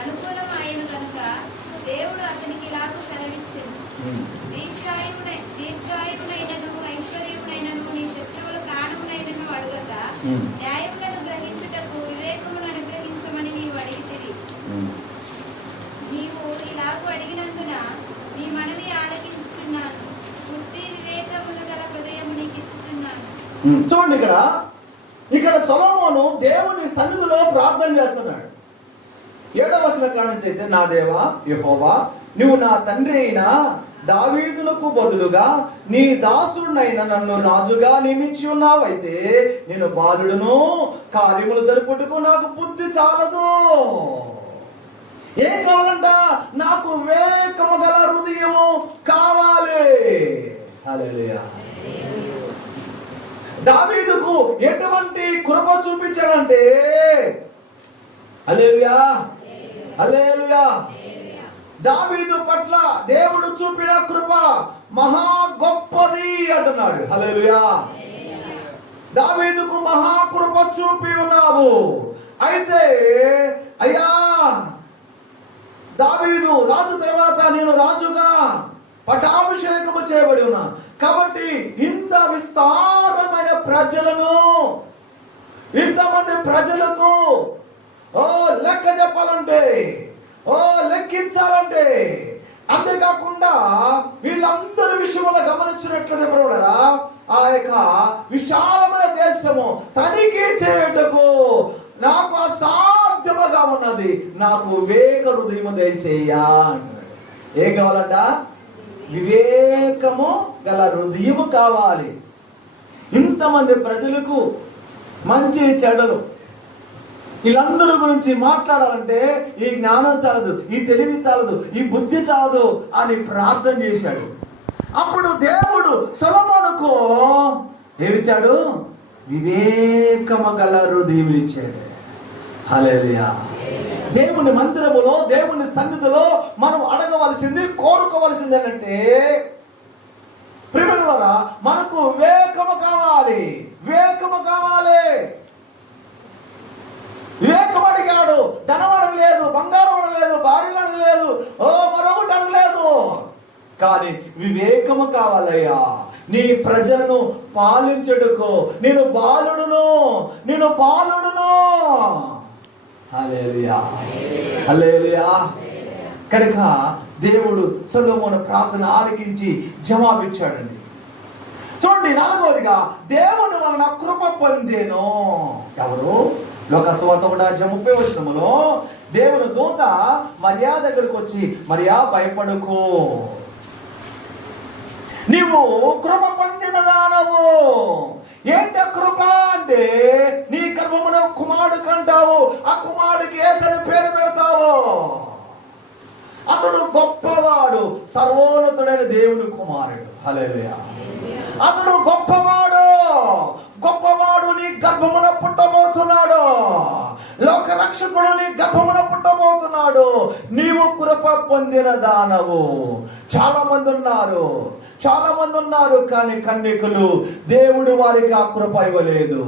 అనుకూలమాయను కనుక దేవుడు అతనికి ఇలాగ సెలవిచ్చెను. దీర్ఘాయువునైనను ఐశ్వర్యమునైనను నీ శత్రువుల ప్రాణమునైనను అడుగక న్యాయములను గ్రహించుటకు వివేకమును అనుగ్రహించమని నీవు అడిగితివి. నీవు ఇలాగూ అడిగినందున నీ మనవి ఆలకించుచున్నాను. బుద్ధి వివేకములు గల హృదయము నీకు ఇచ్చుచున్నాను. చూడండి, ఇక్కడ సొలొమోను దేవుని సన్నిధిలో ప్రార్థన చేస్తున్నాడు. 7వ వచనం కాడ నుంచి అయితే, నా దేవా యెహోవా, నువ్వు నా తండ్రి అయిన దావీదునకు బదులుగా నీ దాసుడినైన నన్ను రాజుగా నియమించి ఉన్నావైతే నేను బాలుడును, కార్యములు జరుపుటకు నాకు బుద్ధి చాలదు. ఏం కావాలంట? నాకు వివేకము గల హృదయము కావాలి. హల్లెలూయా. దావీదుకు ఎటువంటి కృప చూపించాడంటే, హల్లెలూయా, హల్లెలూయా, దావీదు పట్ల దేవుడు చూపిన కృప మహా గొప్పది అంటున్నాడు. హల్లెలూయా. దావీదుకు మహా కృప చూపి ఉన్నావు. అయితే అయ్యా, దావీదు రాజు తర్వాత నేను రాజుగా పట్టాభిషేకము చేయబడి ఉన్నా కాబట్టి ఇంత విస్తారమైన ప్రజలను, ఇంతమంది ప్రజలకు లెక్క చెప్పాలంటే, లెక్కించాలంటే, అంతేకాకుండా వీళ్ళందరి విషయంలో గమనించినట్లయితే బ్రదరా, ఆ యొక్క విశాలమైన దేశము తనిఖీ చేయుటకు నాకు అసాధ్యముగా ఉన్నది. నాకు వివేక హృదయము దయచేయ్యా అంటున్నాడు. ఏం కావాలంట? వివేకము గల హృదయము కావాలి. ఇంతమంది ప్రజలకు మంచి చెడ్డలు వీళ్ళందరి గురించి మాట్లాడాలంటే ఈ జ్ఞానం చాలదు, ఈ తెలివి చాలదు, ఈ బుద్ధి చాలదు అని ప్రార్థన చేశాడు. అప్పుడు దేవుడు సొలొమోనుకు ఏమిచ్చాడు? వివేకము గల హృదయం ఇచ్చాడు. హల్లెలూయా. దేవుని మందిరములో, దేవుని సన్నిధిలో మనం అడగవలసింది, కోరుకోవలసింది ఏంటంటే, ప్రియమైన వారా, మనకు వివేకము కావాలి. వివేకము కావాలి. వివేకం అడిగాడు. ధనం అడగలేదు, బంగారం అడగలేదు, భార్యలు అడగలేదు, మరొకటి అడగలేదు. కానీ వివేకము కావాలయ్యా. నీ ప్రజలను పాలించుటకు నేను బాలుడును. హల్లెలూయా, హల్లెలూయా. కనుక దేవుడు సొలొమోను ప్రార్థన ఆలకించి జవాబిచ్చాడండి. చూడండి, 4వదిగా దేవుని వలన కృప పొందేను. ఎవరు? లోకసువార్త 1:30 దేవుని దూత మరియా దగ్గరకు వచ్చి, మరియా భయపడకు, నీవు కృప పొందిన దానవు. ఏంట కృప అంటే, నీ గర్భమున కుమారుడు కంటావు, ఆ కుమారుడికి యేసని పేరు పెడతావు. అతడు గొప్పవాడు, సర్వోన్నతుడైన దేవుని కుమారుడు. హల్లెలూయా. అతడు గొప్పవాడు, గొప్పవాడు నీ గర్భమున పుట్టబోతున్నాడు. లోక రక్షకుడు నీ గర్భమున పుట్టబోతున్నాడు. నీవు కృప పొందిన దానవు. చాలా మంది ఉన్నారు కానీ కన్యకులు దేవుడు వారికి ఆ కృప ఇవ్వలేదు.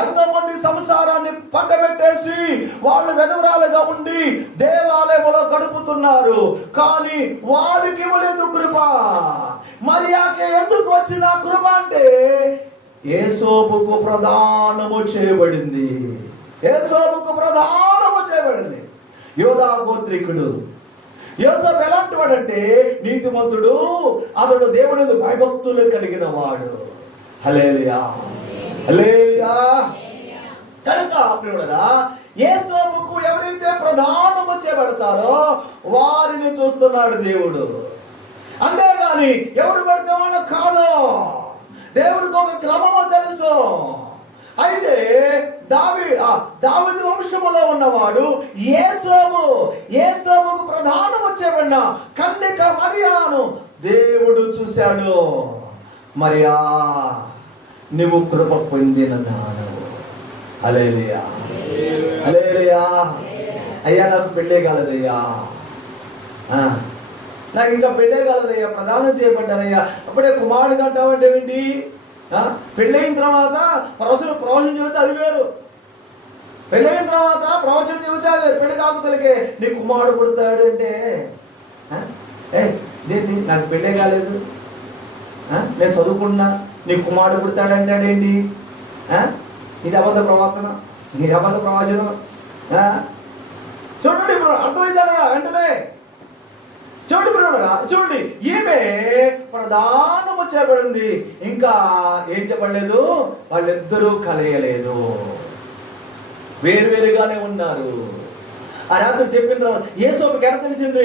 ఎంతోమంది సంసారాన్ని పక్కబెట్టేసి వాళ్ళు వెధవరాలుగా ఉండి దేవాలయంలో గడుపుతున్నారు, కానీ వారికి ఇవ్వలేదు కృప. మరియాకే ఎందుకు వచ్చిన కృప అంటే, యేసోపుకు ప్రదానము చేయబడింది. యోధా గోత్రికుడు యోసేపు ఎలాంటి వాడంటే నీతిమంతుడు, అతడు దేవుని భయభక్తులు కలిగిన వాడు. హల్లెలూయా, హల్లెలూయా. కనుక ప్రియులారా, యేసోపుకు ఎవరైతే ప్రదానము చేయబడతారో వారిని చూస్తున్నాడు దేవుడు. అంతేగాని ఎవరు పడితే వాళ్ళు కాదు. దేవుడికి ఒక క్రమము తెలుసు. అయితే దావీదు వంశములో ఉన్నవాడు యేసోబుకు ప్రధానం వచ్చేబడిన కన్యక మరియాను దేవుడు చూశాడు. మరియా, నువ్వు కృప పొందిన దానవు. హల్లెలూయా, హల్లెలూయా. అయ్యా, నాకు పెళ్ళే కాలేదయ్యా, నాకు ఇంకా పెళ్ళే కాలేదయ్యా, ప్రదానం చేయబడ్డారయ్యా. అప్పుడే కుమారుడు అంటావంటే ఏంటి? పెళ్ళయిన తర్వాత ప్రవచనం చెబితే అది వేరు. పెళ్ళయిన తర్వాత ప్రవచనం చెబితే అది వేరు. పెళ్ళి కాకుతలకే నీ కుమారుడు పుడతాడు అంటే, దేంటి నాకు పెళ్ళే కాలేదు, నేను చదువుకున్నా, నీ కుమారుడు పుడతాడంటాడేంటి? ఇది అబద్ధ ప్రవర్తన, ఇది అబద్ధ ప్రవచనం. చూడండి, ఇప్పుడు అర్థమైందా కదా వెంటనే? చూడండి బ్రదరా, చూడండి, ఈమె ప్రధానము చేయబడింది. ఇంకా ఏం చెప్పలేదు, వాళ్ళిద్దరూ కలయలేదు, వేరువేరుగానే ఉన్నారు. ఆ రాత్రి చెప్పిన తర్వాత యేసోపుకి ఎడ తెలిసింది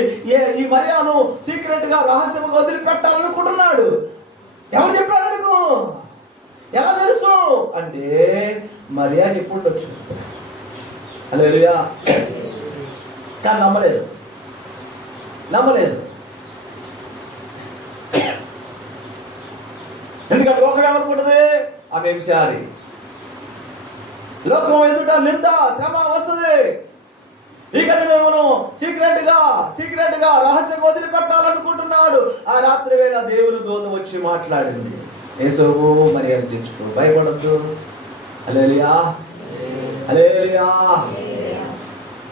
ఈ మరియాను సీక్రెట్ గా రహస్యంగా వదిలిపెట్టాలనుకుంటున్నాడు. ఎవరు చెప్పారు నీకు? ఎలా తెలుసు అంటే మరియా చెప్పుండొచ్చు. హల్లెలూయా. కానీ నమ్మలేదు. ఎందుకంటే లోకం ఏమనుకుంటుంది, ఆమె విషయారి, లోకం ఎదుట నింద శ్రమ వస్తుంది. ఇక నేను సీక్రెట్ గా రహస్యంగా వదిలిపెట్టాలనుకుంటున్నాడు. ఆ రాత్రి వేళ దేవుని దూత వచ్చి మాట్లాడింది, యేసోబు మరియాను తెచ్చుకో, భయపడద్దు. హల్లెలూయా, హల్లెలూయా.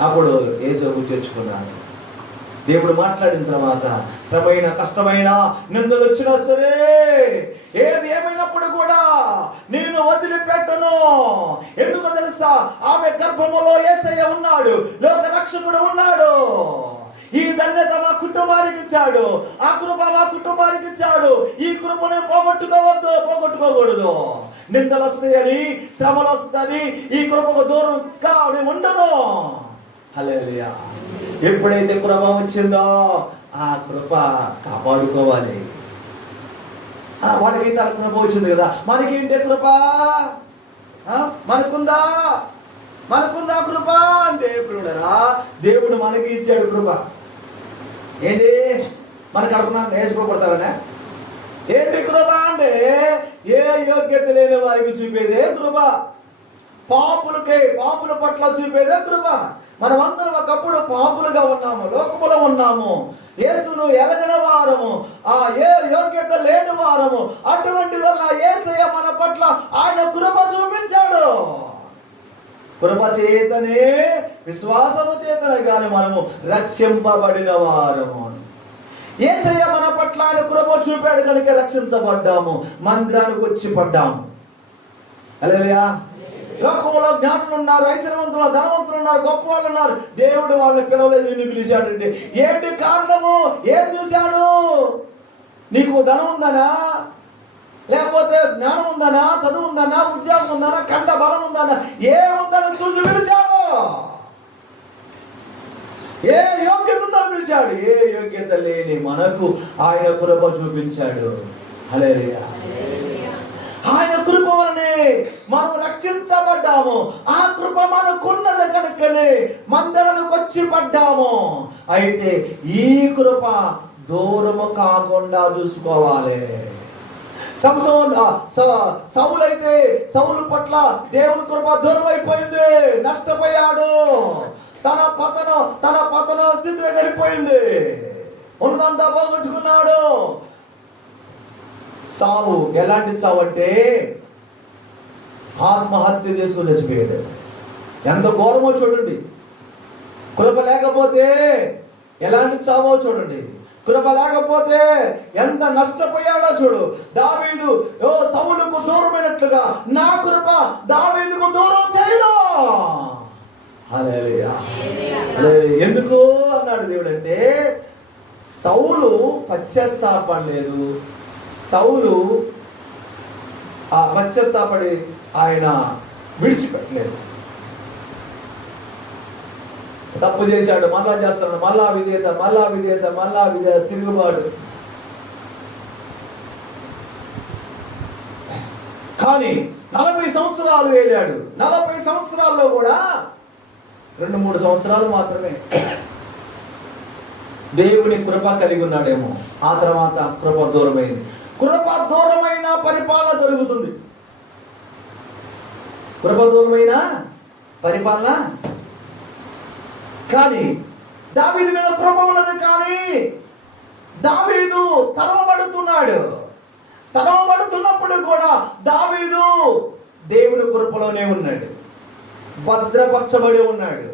అప్పుడు యేసోబు తెచ్చుకున్నాడు. దేవుడు మాట్లాడిన తర్వాత శ్రమైన, కష్టమైన, నిందలు వచ్చినా సరే, ఏది ఏమైనప్పుడు కూడా నేను వదిలిపెట్టను. ఎందుకు తెలుసా? ఆమె గర్భములో యేసయ్య ఉన్నాడు, లోక రక్షకుడు ఉన్నాడు. ఈ ధన్యత మా కుటుంబానికి ఇచ్చాడు, ఆ కృప మా కుటుంబానికి ఇచ్చాడు. ఈ కృపను పోగొట్టుకోకూడదు. నిందలు వస్తాయని, శ్రమలు వస్తాయని ఈ కృపకు దూరంగా ఉండను. హల్లెలూయా. ఎప్పుడైతే కృప వచ్చిందో ఆ కృప కాపాడుకోవాలి. వాళ్ళకి తన కృప వచ్చింది కదా, మనకేంటే కృప? మనకుందా కృప అంటే ప్రియులారా, దేవుడు మనకి ఇచ్చాడు కృప. ఏంటి? మన కడుపున యేసు పడతాడనే ఏంటి కృప అంటే, ఏ యోగ్యత లేని వారికి చూపేదే కృప. పాపుల పట్ల చూపేదే కృప. మనమందరం ఒకప్పుడు పాపులుగా ఉన్నాము, లోకములో ఉన్నాము, యేసును ఎరగని వారము, ఏ యోగ్యత లేని వారము. అటువంటిదల్లా యేసయ్య మన పట్ల ఆయన కృప చూపించాడు. కృప చేతనే, విశ్వాసము చేతనే కానీ మనము రక్షింపబడిన వారము. యేసయ్య మన పట్ల ఆయన కృప చూపాడు కనుక రక్షించబడ్డాము, మందిరానికి వచ్చి పడ్డాము. హల్లెలూయా. లోకంలో జ్ఞానులు ఉన్నారు, ఐశ్వర్యవంతులు, ధనవంతులు ఉన్నారు, గొప్ప వాళ్ళు ఉన్నారు. దేవుడు వాళ్ళని పిలవలేదు, నిన్ను పిలిచాడంటే ఏంటి కారణము? ఏం చూశాడు? నీకు ధనం ఉందనా, లేకపోతే జ్ఞానం ఉందనా, చదువు ఉందనా, ఉద్యోగం ఉందనా, కంట బలం ఉందనా, ఏముందని చూసి పిలిచాడు. ఏ యోగ్యత ఉందని పిలిచాడు. ఏ యోగ్యత లేని మనకు ఆయన కృప చూపించాడు. హల్లెలూయా. ఆయన కృప వలనే మనం రక్షించబడ్డాము. ఆ కృప మనకున్నది కనుకనే మందిరానికి వచ్చి పడ్డాము. అయితే ఈ కృప దూరము కాకుండా చూసుకోవాలి. సౌలైతే సౌలు పట్ల దేవుని కృప దూరం అయిపోయింది, నష్టపోయాడు. తన పతన స్థితిలో వెళ్ళిపోయింది, ఉన్నదంతా పోగొట్టుకున్నాడు. సావు ఎలాంటి చావు అంటే ఆత్మహత్య చేసుకుని చచ్చిపోయాడు. ఎంత ఘోరమో చూడండి. కృప లేకపోతే ఎలాంటి చావో చూడండి. కృప లేకపోతే ఎంత నష్టపోయాడో చూడు. దావీదు సౌలుకు దూరమైనట్లుగా నా కృప దావీదుకు దూరం చేయడం. హల్లెలూయా. ఎందుకు అన్నాడు దేవుడు అంటే, సౌలు పశ్చాత్తాపడలేదు. సౌలు ఆ పశ్చాత్తాపడి ఆయన విడిచిపెట్టలేదు. తప్పు చేశాడు, మళ్ళా చేస్తాడు, మళ్ళా విధేయత, తిరుగుబాటు. కానీ 40 సంవత్సరాలు వెళ్ళాడు. 40 సంవత్సరాల్లో కూడా 2-3 సంవత్సరాలు మాత్రమే దేవుని కృప కలిగి ఉన్నాడేమో. ఆ తర్వాత కృప దూరమైంది. కృప దూరమైన పరిపాలన జరుగుతుంది. కృప దూరమైన పరిపాలన. కానీ దావీదు మీద కృప ఉన్నది. కానీ దావీదు తరమబడుతున్నాడు. తరమబడుతున్నప్పుడు కూడా దావీదు దేవుని కృపలోనే ఉన్నాడు, భద్రపరచబడి ఉన్నాడు.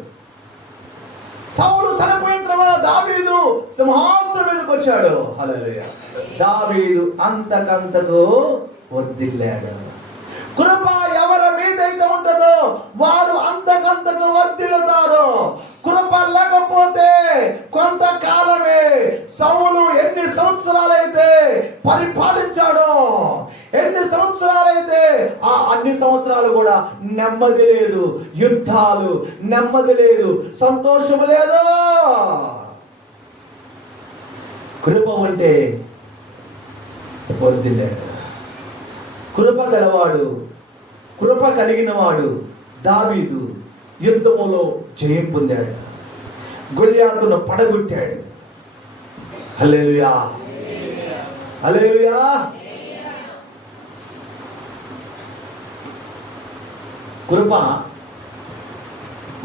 సౌలు చనిపోయిన తర్వాత దావీదు సింహాసనం మీదకి వచ్చాడు. హల్లెలూయా. దావీదు అంతకంతకు వర్ధిల్లాడు. కృప ఎవరి మీద అయితే ఉంటుందో వారు అంతకంతకు వర్ధిల్లుతారు. కృప లేకపోతే కొంతకాలమే. సౌలు ఎన్ని సంవత్సరాలైతే పరిపాలించాడో, ఎన్ని సంవత్సరాలైతే ఆ అన్ని సంవత్సరాలు కూడా నెమ్మది లేదు, యుద్ధాలు, నెమ్మది లేదు, సంతోషము లేదు. కృప ఉంటే వర్ధిల్లాడు. కృప గలవాడు, కృప కలిగిన వాడు దావీదు యుద్ధములో జయం పొందాడు, గొల్యాతును పడగొట్టాడు. హల్లెలూయా, హల్లెలూయా. కృప,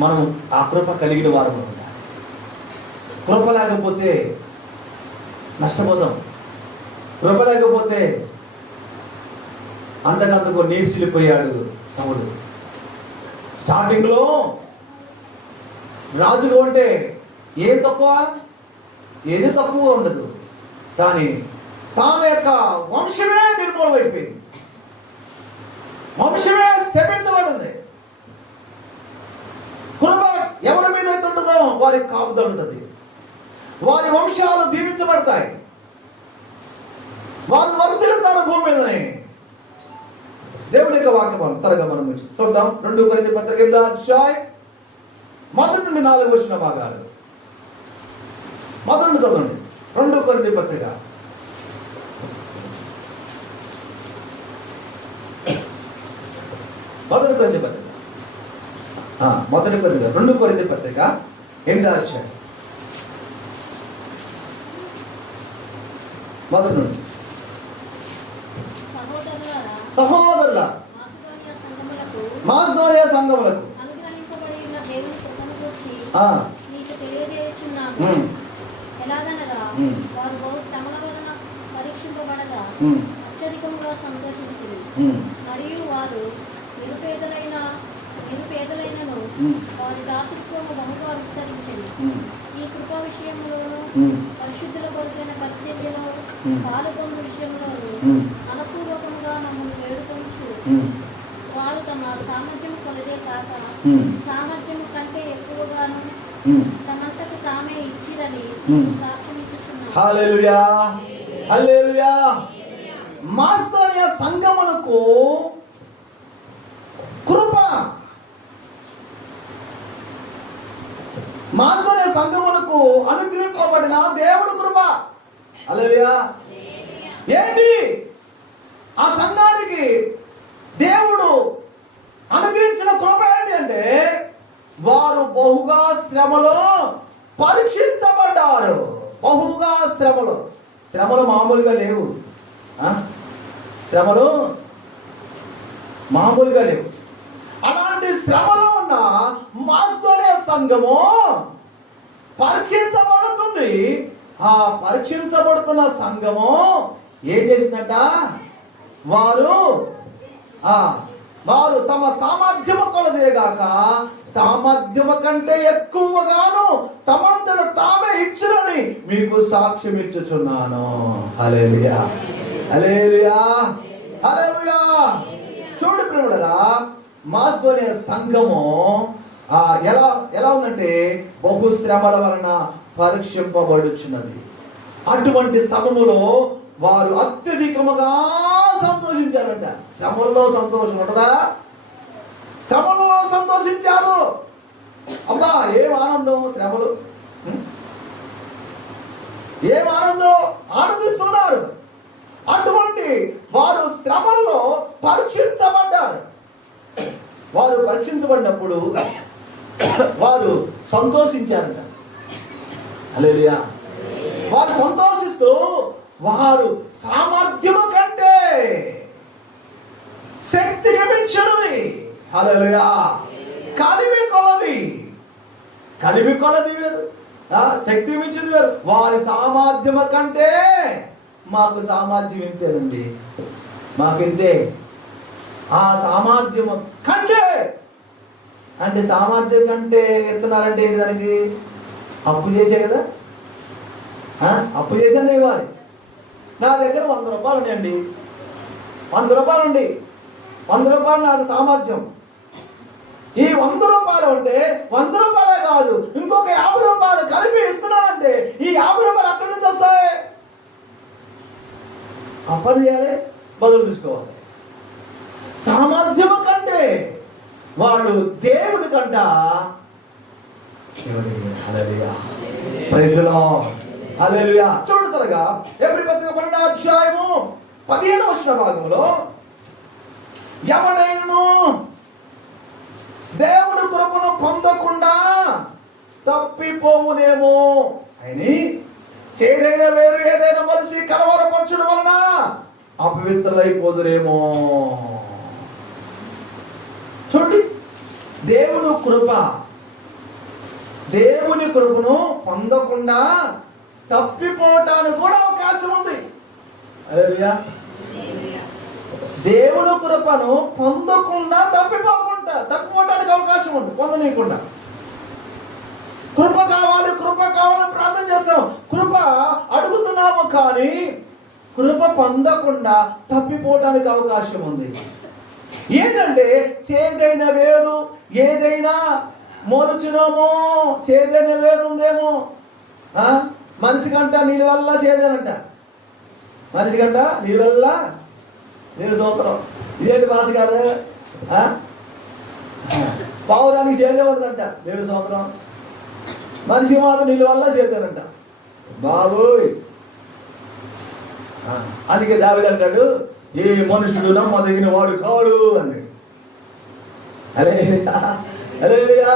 మనం ఆ కృప కలిగిన వారు ఉండాలి. కృప లేకపోతే నష్టపోతాం. కృప లేకపోతే అంతకంతకు నీర్సిలిపోయాడు సౌలు. స్టార్టింగ్లో రాజులు అంటే ఏది తక్కువ ఉండదు. కానీ తన యొక్క వంశమే నిర్మూలమైపోయింది, వంశమే శపించబడింది. కృప ఎవరి మీద అయితే ఉంటుందో వారికి కాపుదల ఉంటుంది, వారి వంశాలు దీవించబడతాయి, వారు వర్ధిల్లుతారు భూమి మీదనే. దేవుని యొక్క వాక్యం త్వరగా మనం చూద్దాం. 2 కొరింథీ పత్రిక 8వ అధ్యాయం 1 నుండి 4 వచ్చిన భాగాలు. మొదటి చదవండి. 2 కొరింథీ పత్రిక 2 కొరింథీ పత్రిక 8వ అధ్యాయం 1 నుండి. సహోదరుల మాసిదోనియా సంఘములకు అత్యధికముగా సంతోషించింది. మరియు వారు నిరుపేదలైనను వారి దాతృత్వము బహుగా విస్తరించింది. ఈ కృపా విషయంలోను పరిశుద్ధుల కొరకైన పరిచర్యలో పాల్గొన్న విషయంలోను మనపూర్వకంగా మమ్మల్ని వేడుకొంచు వారు తమ సామర్థ్యము కొలదే కాక ఉమ్, సామర్థ్యము కంటే ఎక్కువగాను ఉమ్. తమంతకు తామే ఇచ్చిరని సాక్ష్యం ఇచ్చుచున్నారు. హల్లెలూయా, హల్లెలూయా. మాస్దోనియా సంఘమునకు కృప, మాస్దోనియా సంఘమునకు అనుగ్రహింపబడిన దేవుడు కృప. హల్లెలూయా. ఏంటి ఆ సంఘానికి దేవుడు అనుగ్రహించిన కృప ఏంటి అంటే వారు బహుగా శ్రమలో పరీక్షించబడ్డారు. బహుగా శ్రమలు మామూలుగా లేవు. శ్రమలు మామూలుగా లేవు. అలాంటి శ్రమలో ఉన్న మాస్దోనియా సంఘము పరీక్షించబడుతుంది. ఆ పరీక్షించబడుతున్న సంఘము ఏం చేసిందంట? వారు తమ సామర్థ్యము కొలదేగాక సామర్థ్యము కంటే ఎక్కువగాను తమంతట తామే ఇచ్చురని మీకు సాక్ష్యం ఇచ్చుచున్నాను. హల్లెలూయా, హల్లెలూయా, హల్లెలూయా. చూడు ప్రియులారా, మాస్దోనియా సంఘము ఎలా ఉందంటే బహుశ్రమల వలన పరీక్షింపబడుచున్నది. అటువంటి సమములో వారు అత్యధికముగా సంతోషించారంట. శ్రమల్లో సంతోషం ఉంటుందా? శ్రమల్లో సంతోషించారు. అబ్బా ఏం ఆనందం! శ్రమలు ఏం ఆనందం! ఆనందిస్తున్నారు. అటువంటి వారు శ్రమలలో పరీక్షించబడ్డారు. వారు పరీక్షించబడినప్పుడు వారు సంతోషించారంట. హల్లెలూయా. వారు సంతోషిస్తూ వారు సామర్థ్యము కంటే శక్తికి మించినది. హల్లెలూయా. కలిమి కొలది వేరు, శక్తి మించింది వేరు. వారి సామర్థ్యము కంటే మాకు సామర్థ్యం ఇంతేనండి, మాకింతే. ఆ సామర్థ్యము కంటే అంటే సామర్థ్యం కంటే ఎత్తున్నారంటే ఏంటి? దానికి అప్పు చేసే కదా, అప్పు చేసానే ఇవ్వాలి. నా దగ్గర 100 రూపాయలు ఉన్నాయండి, 100 రూపాయలు ఉండి 100 రూపాయలు నాకు సామర్థ్యం. ఈ 100 రూపాయలు ఉంటే 100 రూపాయలే కాదు, ఇంకొక 50 రూపాయలు కలిపి ఇస్తున్నానంటే ఈ 50 రూపాయలు అక్కడి నుంచి వస్తాయి. అప్పని చేయాలి, బదులు తీసుకోవాలి. సామర్థ్యము కంటే వాడు దేవుడి కంట. హల్లెలూయా, ప్రైజ్ ది లార్డ్, హల్లెలూయా. చూడు త్వరగా ఎబ్రీ పత్రిక 12వ అధ్యాయము 15వ వచన భాగంలో, ఎవడైనను దేవుడు కృపను పొందకుండా తప్పిపోవునేమో అని చేదైన వేరు ఏదైనా మనిషి కలవరపరచడం వలన అపవిత్రులైపోదురేమో. చూడండి, దేవుని కృపను పొందకుండా తప్పిపోవటానికి కూడా అవకాశం ఉంది. హల్లెలూయా. దేవుని కృపను పొందకుండా తప్పిపోవటానికి అవకాశం ఉంది, పొందనీయకుండా. కృప కావాలని ప్రార్థన చేస్తాం, కృప అడుగుతున్నాము, కానీ కృప పొందకుండా తప్పిపోవటానికి అవకాశం ఉంది. ఏంటంటే చేదైన వేరు ఏదైనా మొలుచునమో, చేదైన వేరు ఉందేమో. మనిషి కంట నీళ్ళ వల్ల చేదేనంట, మనిషి కంట నీళ్ళ వల్ల నీళ్ళు సూత్రం. ఇదేంటి భాష కాదు, పావురానికి చేదే ఉంటుందంట, నీళ్ళు సూత్రం. మనిషి మాత్రం నీళ్ళ వల్ల చేదేనంట. బాబోయ్, అందుకే దావీదు అంటాడు, ఏ మనుషుడు నమ్మదగిన వాడు కాడు అన్నాడు. హల్లెలూయా.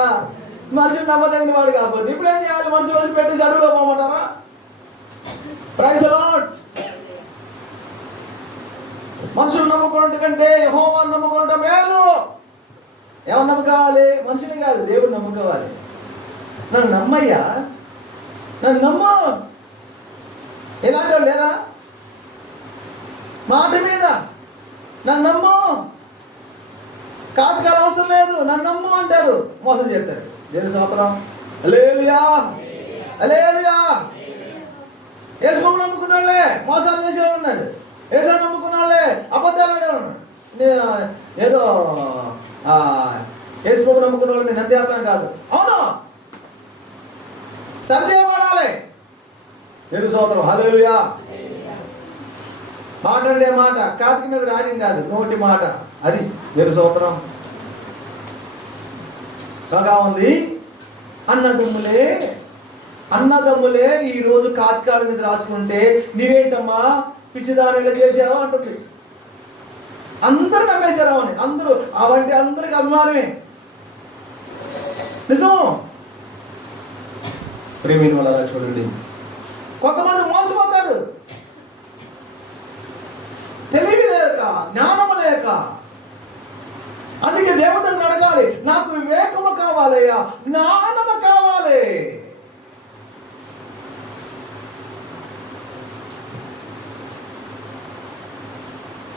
మనుషుడు నమ్మదగిన వాడు కాకపోతే ఇప్పుడు ఏం చేయాలి? మనుషులు వదిలిపెట్టేసి అడుగులో పోమంటారా? Praise the lord. మనుషులు నమ్ముకున్నట్టు కంటే యెహోవాను నమ్ముకున్నట్టు మేలు. ఎవరు నమ్ముకోవాలి? మనుషుని కాదు, దేవుడు నమ్ముకోవాలి. నన్ను నమ్మయ్యా, నన్ను నమ్ము. ఎలాంటి వాళ్ళు లేరా? మాట మీద నన్ను నమ్ము, కాదు అవసరం లేదు, నన్ను నమ్ము అంటారు, మోసం చేస్తారు. దేవుని స్తోత్రం. హల్లెలూయా, హల్లెలూయా. యేసును నమ్ముకున్న వాళ్ళే మోసాలు చేసేవాళ్ళు ఉన్నారు, యేసును నమ్ముకున్న వాళ్ళే అబద్ధాలు ఆడేవాళ్ళు. ఏదో యేసు ప్రభు నమ్ముకున్న వాళ్ళు నేను నంద్యాతనం కాదు. అవును, సరిచేయబడాలి. దేవుని స్తోత్రం. హల్లెలూయా. మాట అంటే మాట, కాతికి మీద రాయడం కాదు, నోటి మాట. అది దేవుని స్తోత్రం. బాగా ఉంది. అన్నదమ్ములే ఈరోజు కాతికాల మీద రాసుకుంటే నీవేంటమ్మా పిచ్చిదానిలా చేసావా అంటుంది. అందరూ నమ్మేశారు అవని, అందరూ అవంటే అందరికి అభిమానమే. నిజం. ప్రేమిని వల్ల చూడండి, కొంతమంది మోసపోతారు. తెలివి లేక, జ్ఞానము లేక. అందుకే దేవతలను అడగాలి, నాకు వివేకము కావాలయ్యా, జ్ఞానము కావాలి.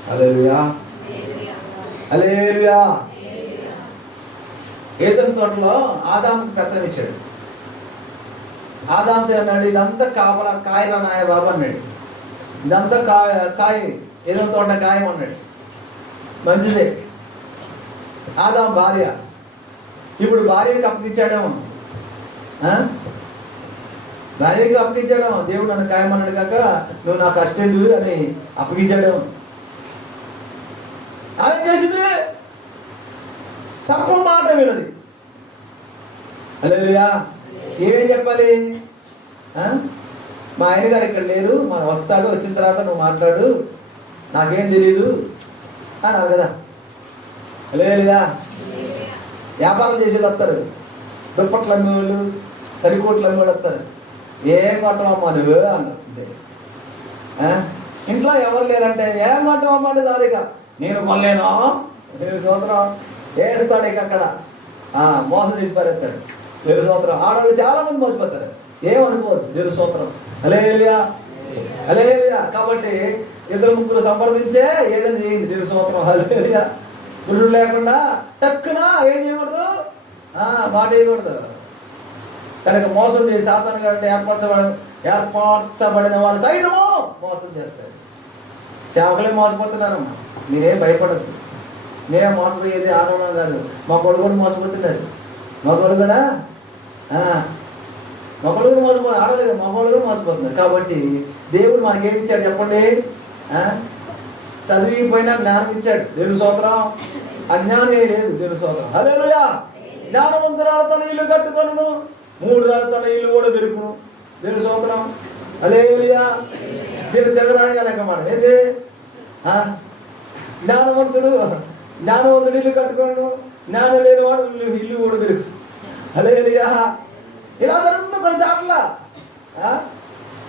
హల్లెలూయా, హల్లెలూయా. ఏదెను తోటలో ఆదాముకు పెత్తనం ఇచ్చాడు. ఆదాముతో అన్నాడు, ఇదంతా కాపలా కాయల నాయ బాబు అన్నాడు. ఇదంతా కాయ ఏదో తోట కాయం అన్నాడు. మంచిదే. ఆదాము భార్య. ఇప్పుడు భార్యకి అప్పగించాడేమో, భార్యకి అప్పగించాడేమో. దేవుడు నన్ను ఖాయమన్నాడు కాక నువ్వు నాకు అసిస్టెంట్ అని అప్పగించాడేమో. ఆమె చేసింది సర్పం మాట వినది. హల్లెలూయా. ఏమేం చెప్పాలి? మా ఆయన గారు ఇక్కడ లేరు, మనం వస్తాడు, వచ్చిన తర్వాత నువ్వు మాట్లాడు, నాకేం తెలీదు అన్నారు కదా. హల్లెలూయా. వ్యాపారం చేసేవాళ్ళు వస్తారు, దుప్పట్లు అమ్మేవాళ్ళు, సరికోట్లు అమ్మేవాళ్ళు వస్తారు. ఏం కొట్టమమ్మా నువ్వు అంటారు. ఇంట్లో ఎవరు లేరంటే ఏం కొట్టమమ్మా అంటే దారిగా నేను కొనలేను. నేను సంవత్సరం వేస్తాడు ఇక అక్కడ మోసం తీసి పారేస్తాడు. దేవుని స్తోత్రం. ఆడవాళ్ళు చాలా మంది మోసపోతారు, ఏమనుకోవద్దు. దేవుని స్తోత్రం. హల్లెలూయా, హల్లెలూయా. కాబట్టి ఇద్దరు ముగ్గురు సంప్రదించే ఏదైనా చేయండి. దేవుని స్తోత్రం. హల్లెలూయా. పురుషుడు లేకుండా టక్కున ఏం చేయకూడదు, మాట వేయకూడదు. కనుక మోసం చేసి సాతాను కంటే ఏర్పరచబడిన వారు సైతము మోసం చేస్తాడు. సేవకులే మోసపోతున్నారమ్మా, మీరేం భయపడద్దు. మేమేం మోసపోయేది ఆడవాళ్ళం కాదు, మా కొడుకు కూడా మోసపోతున్నారు. మగవాళ్ళు కూడా ఆడలేదు, మగవాళ్ళు కూడా మోసపోతున్నారు. కాబట్టి దేవుడు మనకేమిచ్చాడు చెప్పండి? చదివిపోయినా జ్ఞానం ఇచ్చాడు. దేవుని స్తోత్రం. అజ్ఞానమే లేదు. దేవుని స్తోత్రం. హల్లెలూయా. జ్ఞానవంతురాలు తన ఇల్లు కట్టుకొనును, 3 రాళ్ళు తన ఇల్లు కూడా పెరుకును. దేవుని స్తోత్రం. హల్లెలూయా. మీరు తెగరాయాలక మాట ఏది? జ్ఞానవంతుడు ఇల్లు కట్టుకోను, జ్ఞానం లేనివాడు ఇల్లు కూడా పెరుగు. హల్లెలూయా. ఇలా జరుగుతుంది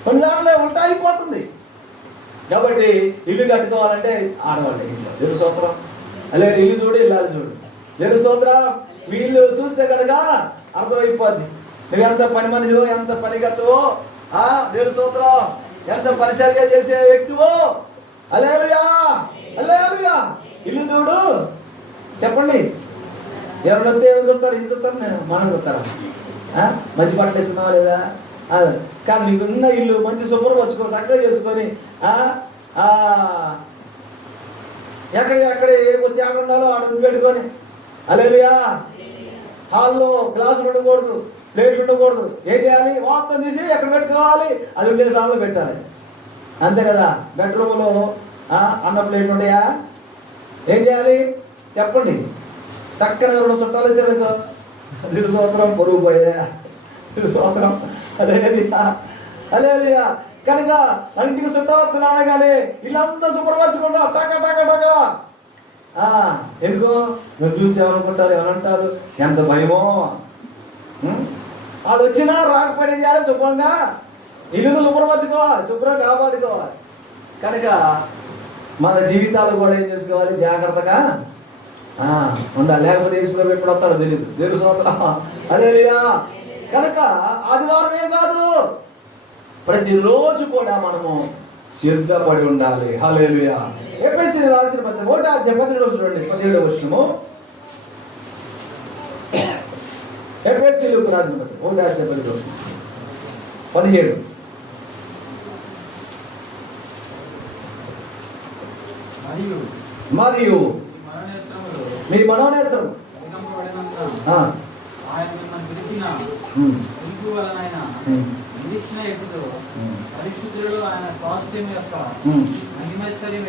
కొన్నిసార్లు ఉల్టా అయిపోతుంది. కాబట్టి ఇల్లు కట్టుకోవాలంటే ఆడవాళ్ళే ఇంట్లో. దేవుని స్తోత్రం. అలాగే ఇల్లు చూడు, ఇల్లాలు చూడు. దేవుని స్తోత్రం. వీళ్ళు చూస్తే కనుక అర్థమైపోద్ది నువ్వు ఎంత పని మనిషివో, ఎంత పనిగట్టువో. దేవుని స్తోత్రం. ఎంత పరిచర్య చేసే వ్యక్తివో. హల్లెలూయా, హల్లెలూయా. ఇల్లు చూడు. చెప్పండి, ఎవరు వస్తే ఏం చూస్తారు? ఇల్లు చూస్తారు, మనం చూస్తారా? మంచి బట్టలు వేసుకున్నావా లేదా? కానీ నీకున్న ఇల్లు మంచి శుభ్రపరచుకో, చక్కగా చేసుకొని ఎక్కడే వచ్చి ఆడ ఉండాలో ఆడ పెట్టుకొని. హల్లెలూయా. హాల్లో గ్లాసులు ఉండకూడదు, ప్లేట్లు ఉండకూడదు. ఏం చేయాలి? మొత్తం తీసి ఎక్కడ పెట్టుకోవాలి? అది ఉండే సార్లు పెట్టాలి. అంతే కదా. బెడ్రూమ్లో అన్న ప్లేట్లు ఉంటాయా? ఏం చేయాలి చెప్పండి? చక్కగా 2 చుట్టాలు వచ్చారు, దీని స్తోత్రం, పొరుగు పోయా. దీని స్తోత్రం. హల్లెలూయా. కనుక ఇంటికి చుట్టాలు వస్తున్నాను కానీ ఇల్లంతా శుభ్రపరచుకుంటా టక టక టక. ఎందుకో మీరు చూస్తే ఏమనుకుంటారు, ఏమనంటారు? ఎంత భయమో. వాళ్ళు వచ్చినా రాకపోయినా చేయాలి, శుభ్రంగా ఇల్లును శుభ్రపరచుకోవాలి, శుభ్రంగా కాపాడుకోవాలి. కనుక మన జీవితాలు కూడా ఏం చేసుకోవాలి? జాగ్రత్తగా ఉండాలి. లేకపోతే ఈశ్వరం ఎప్పుడు వస్తాడో తెలియదు. దేవుని స్తోత్రం. హల్లెలూయా. కనుక ఆదివారమే కాదు, ప్రతిరోజు కూడా మనము సిద్ధపడి ఉండాలి. హల్లెలూయా. ఎఫెసీయులకు రాసిన పత్రిక 1:17 చూడండి, 17వ వచనము. ఎఫెసీయులకు రాసిన పత్రిక 1:17 17. మరియు మీ మనోనేత్రం. వెలిగింపబడినందున ఆ, ఆయన మిమ్మల్ని పిలిచిన ఉమ్, పిలుపు వలన ఉమ్, నిరీక్షణ ఎప్పుడో పరిశుద్ధుడు ఆయన స్వాస్థ్యం యొక్క ఉమ్. మహిమైశ్వర్యం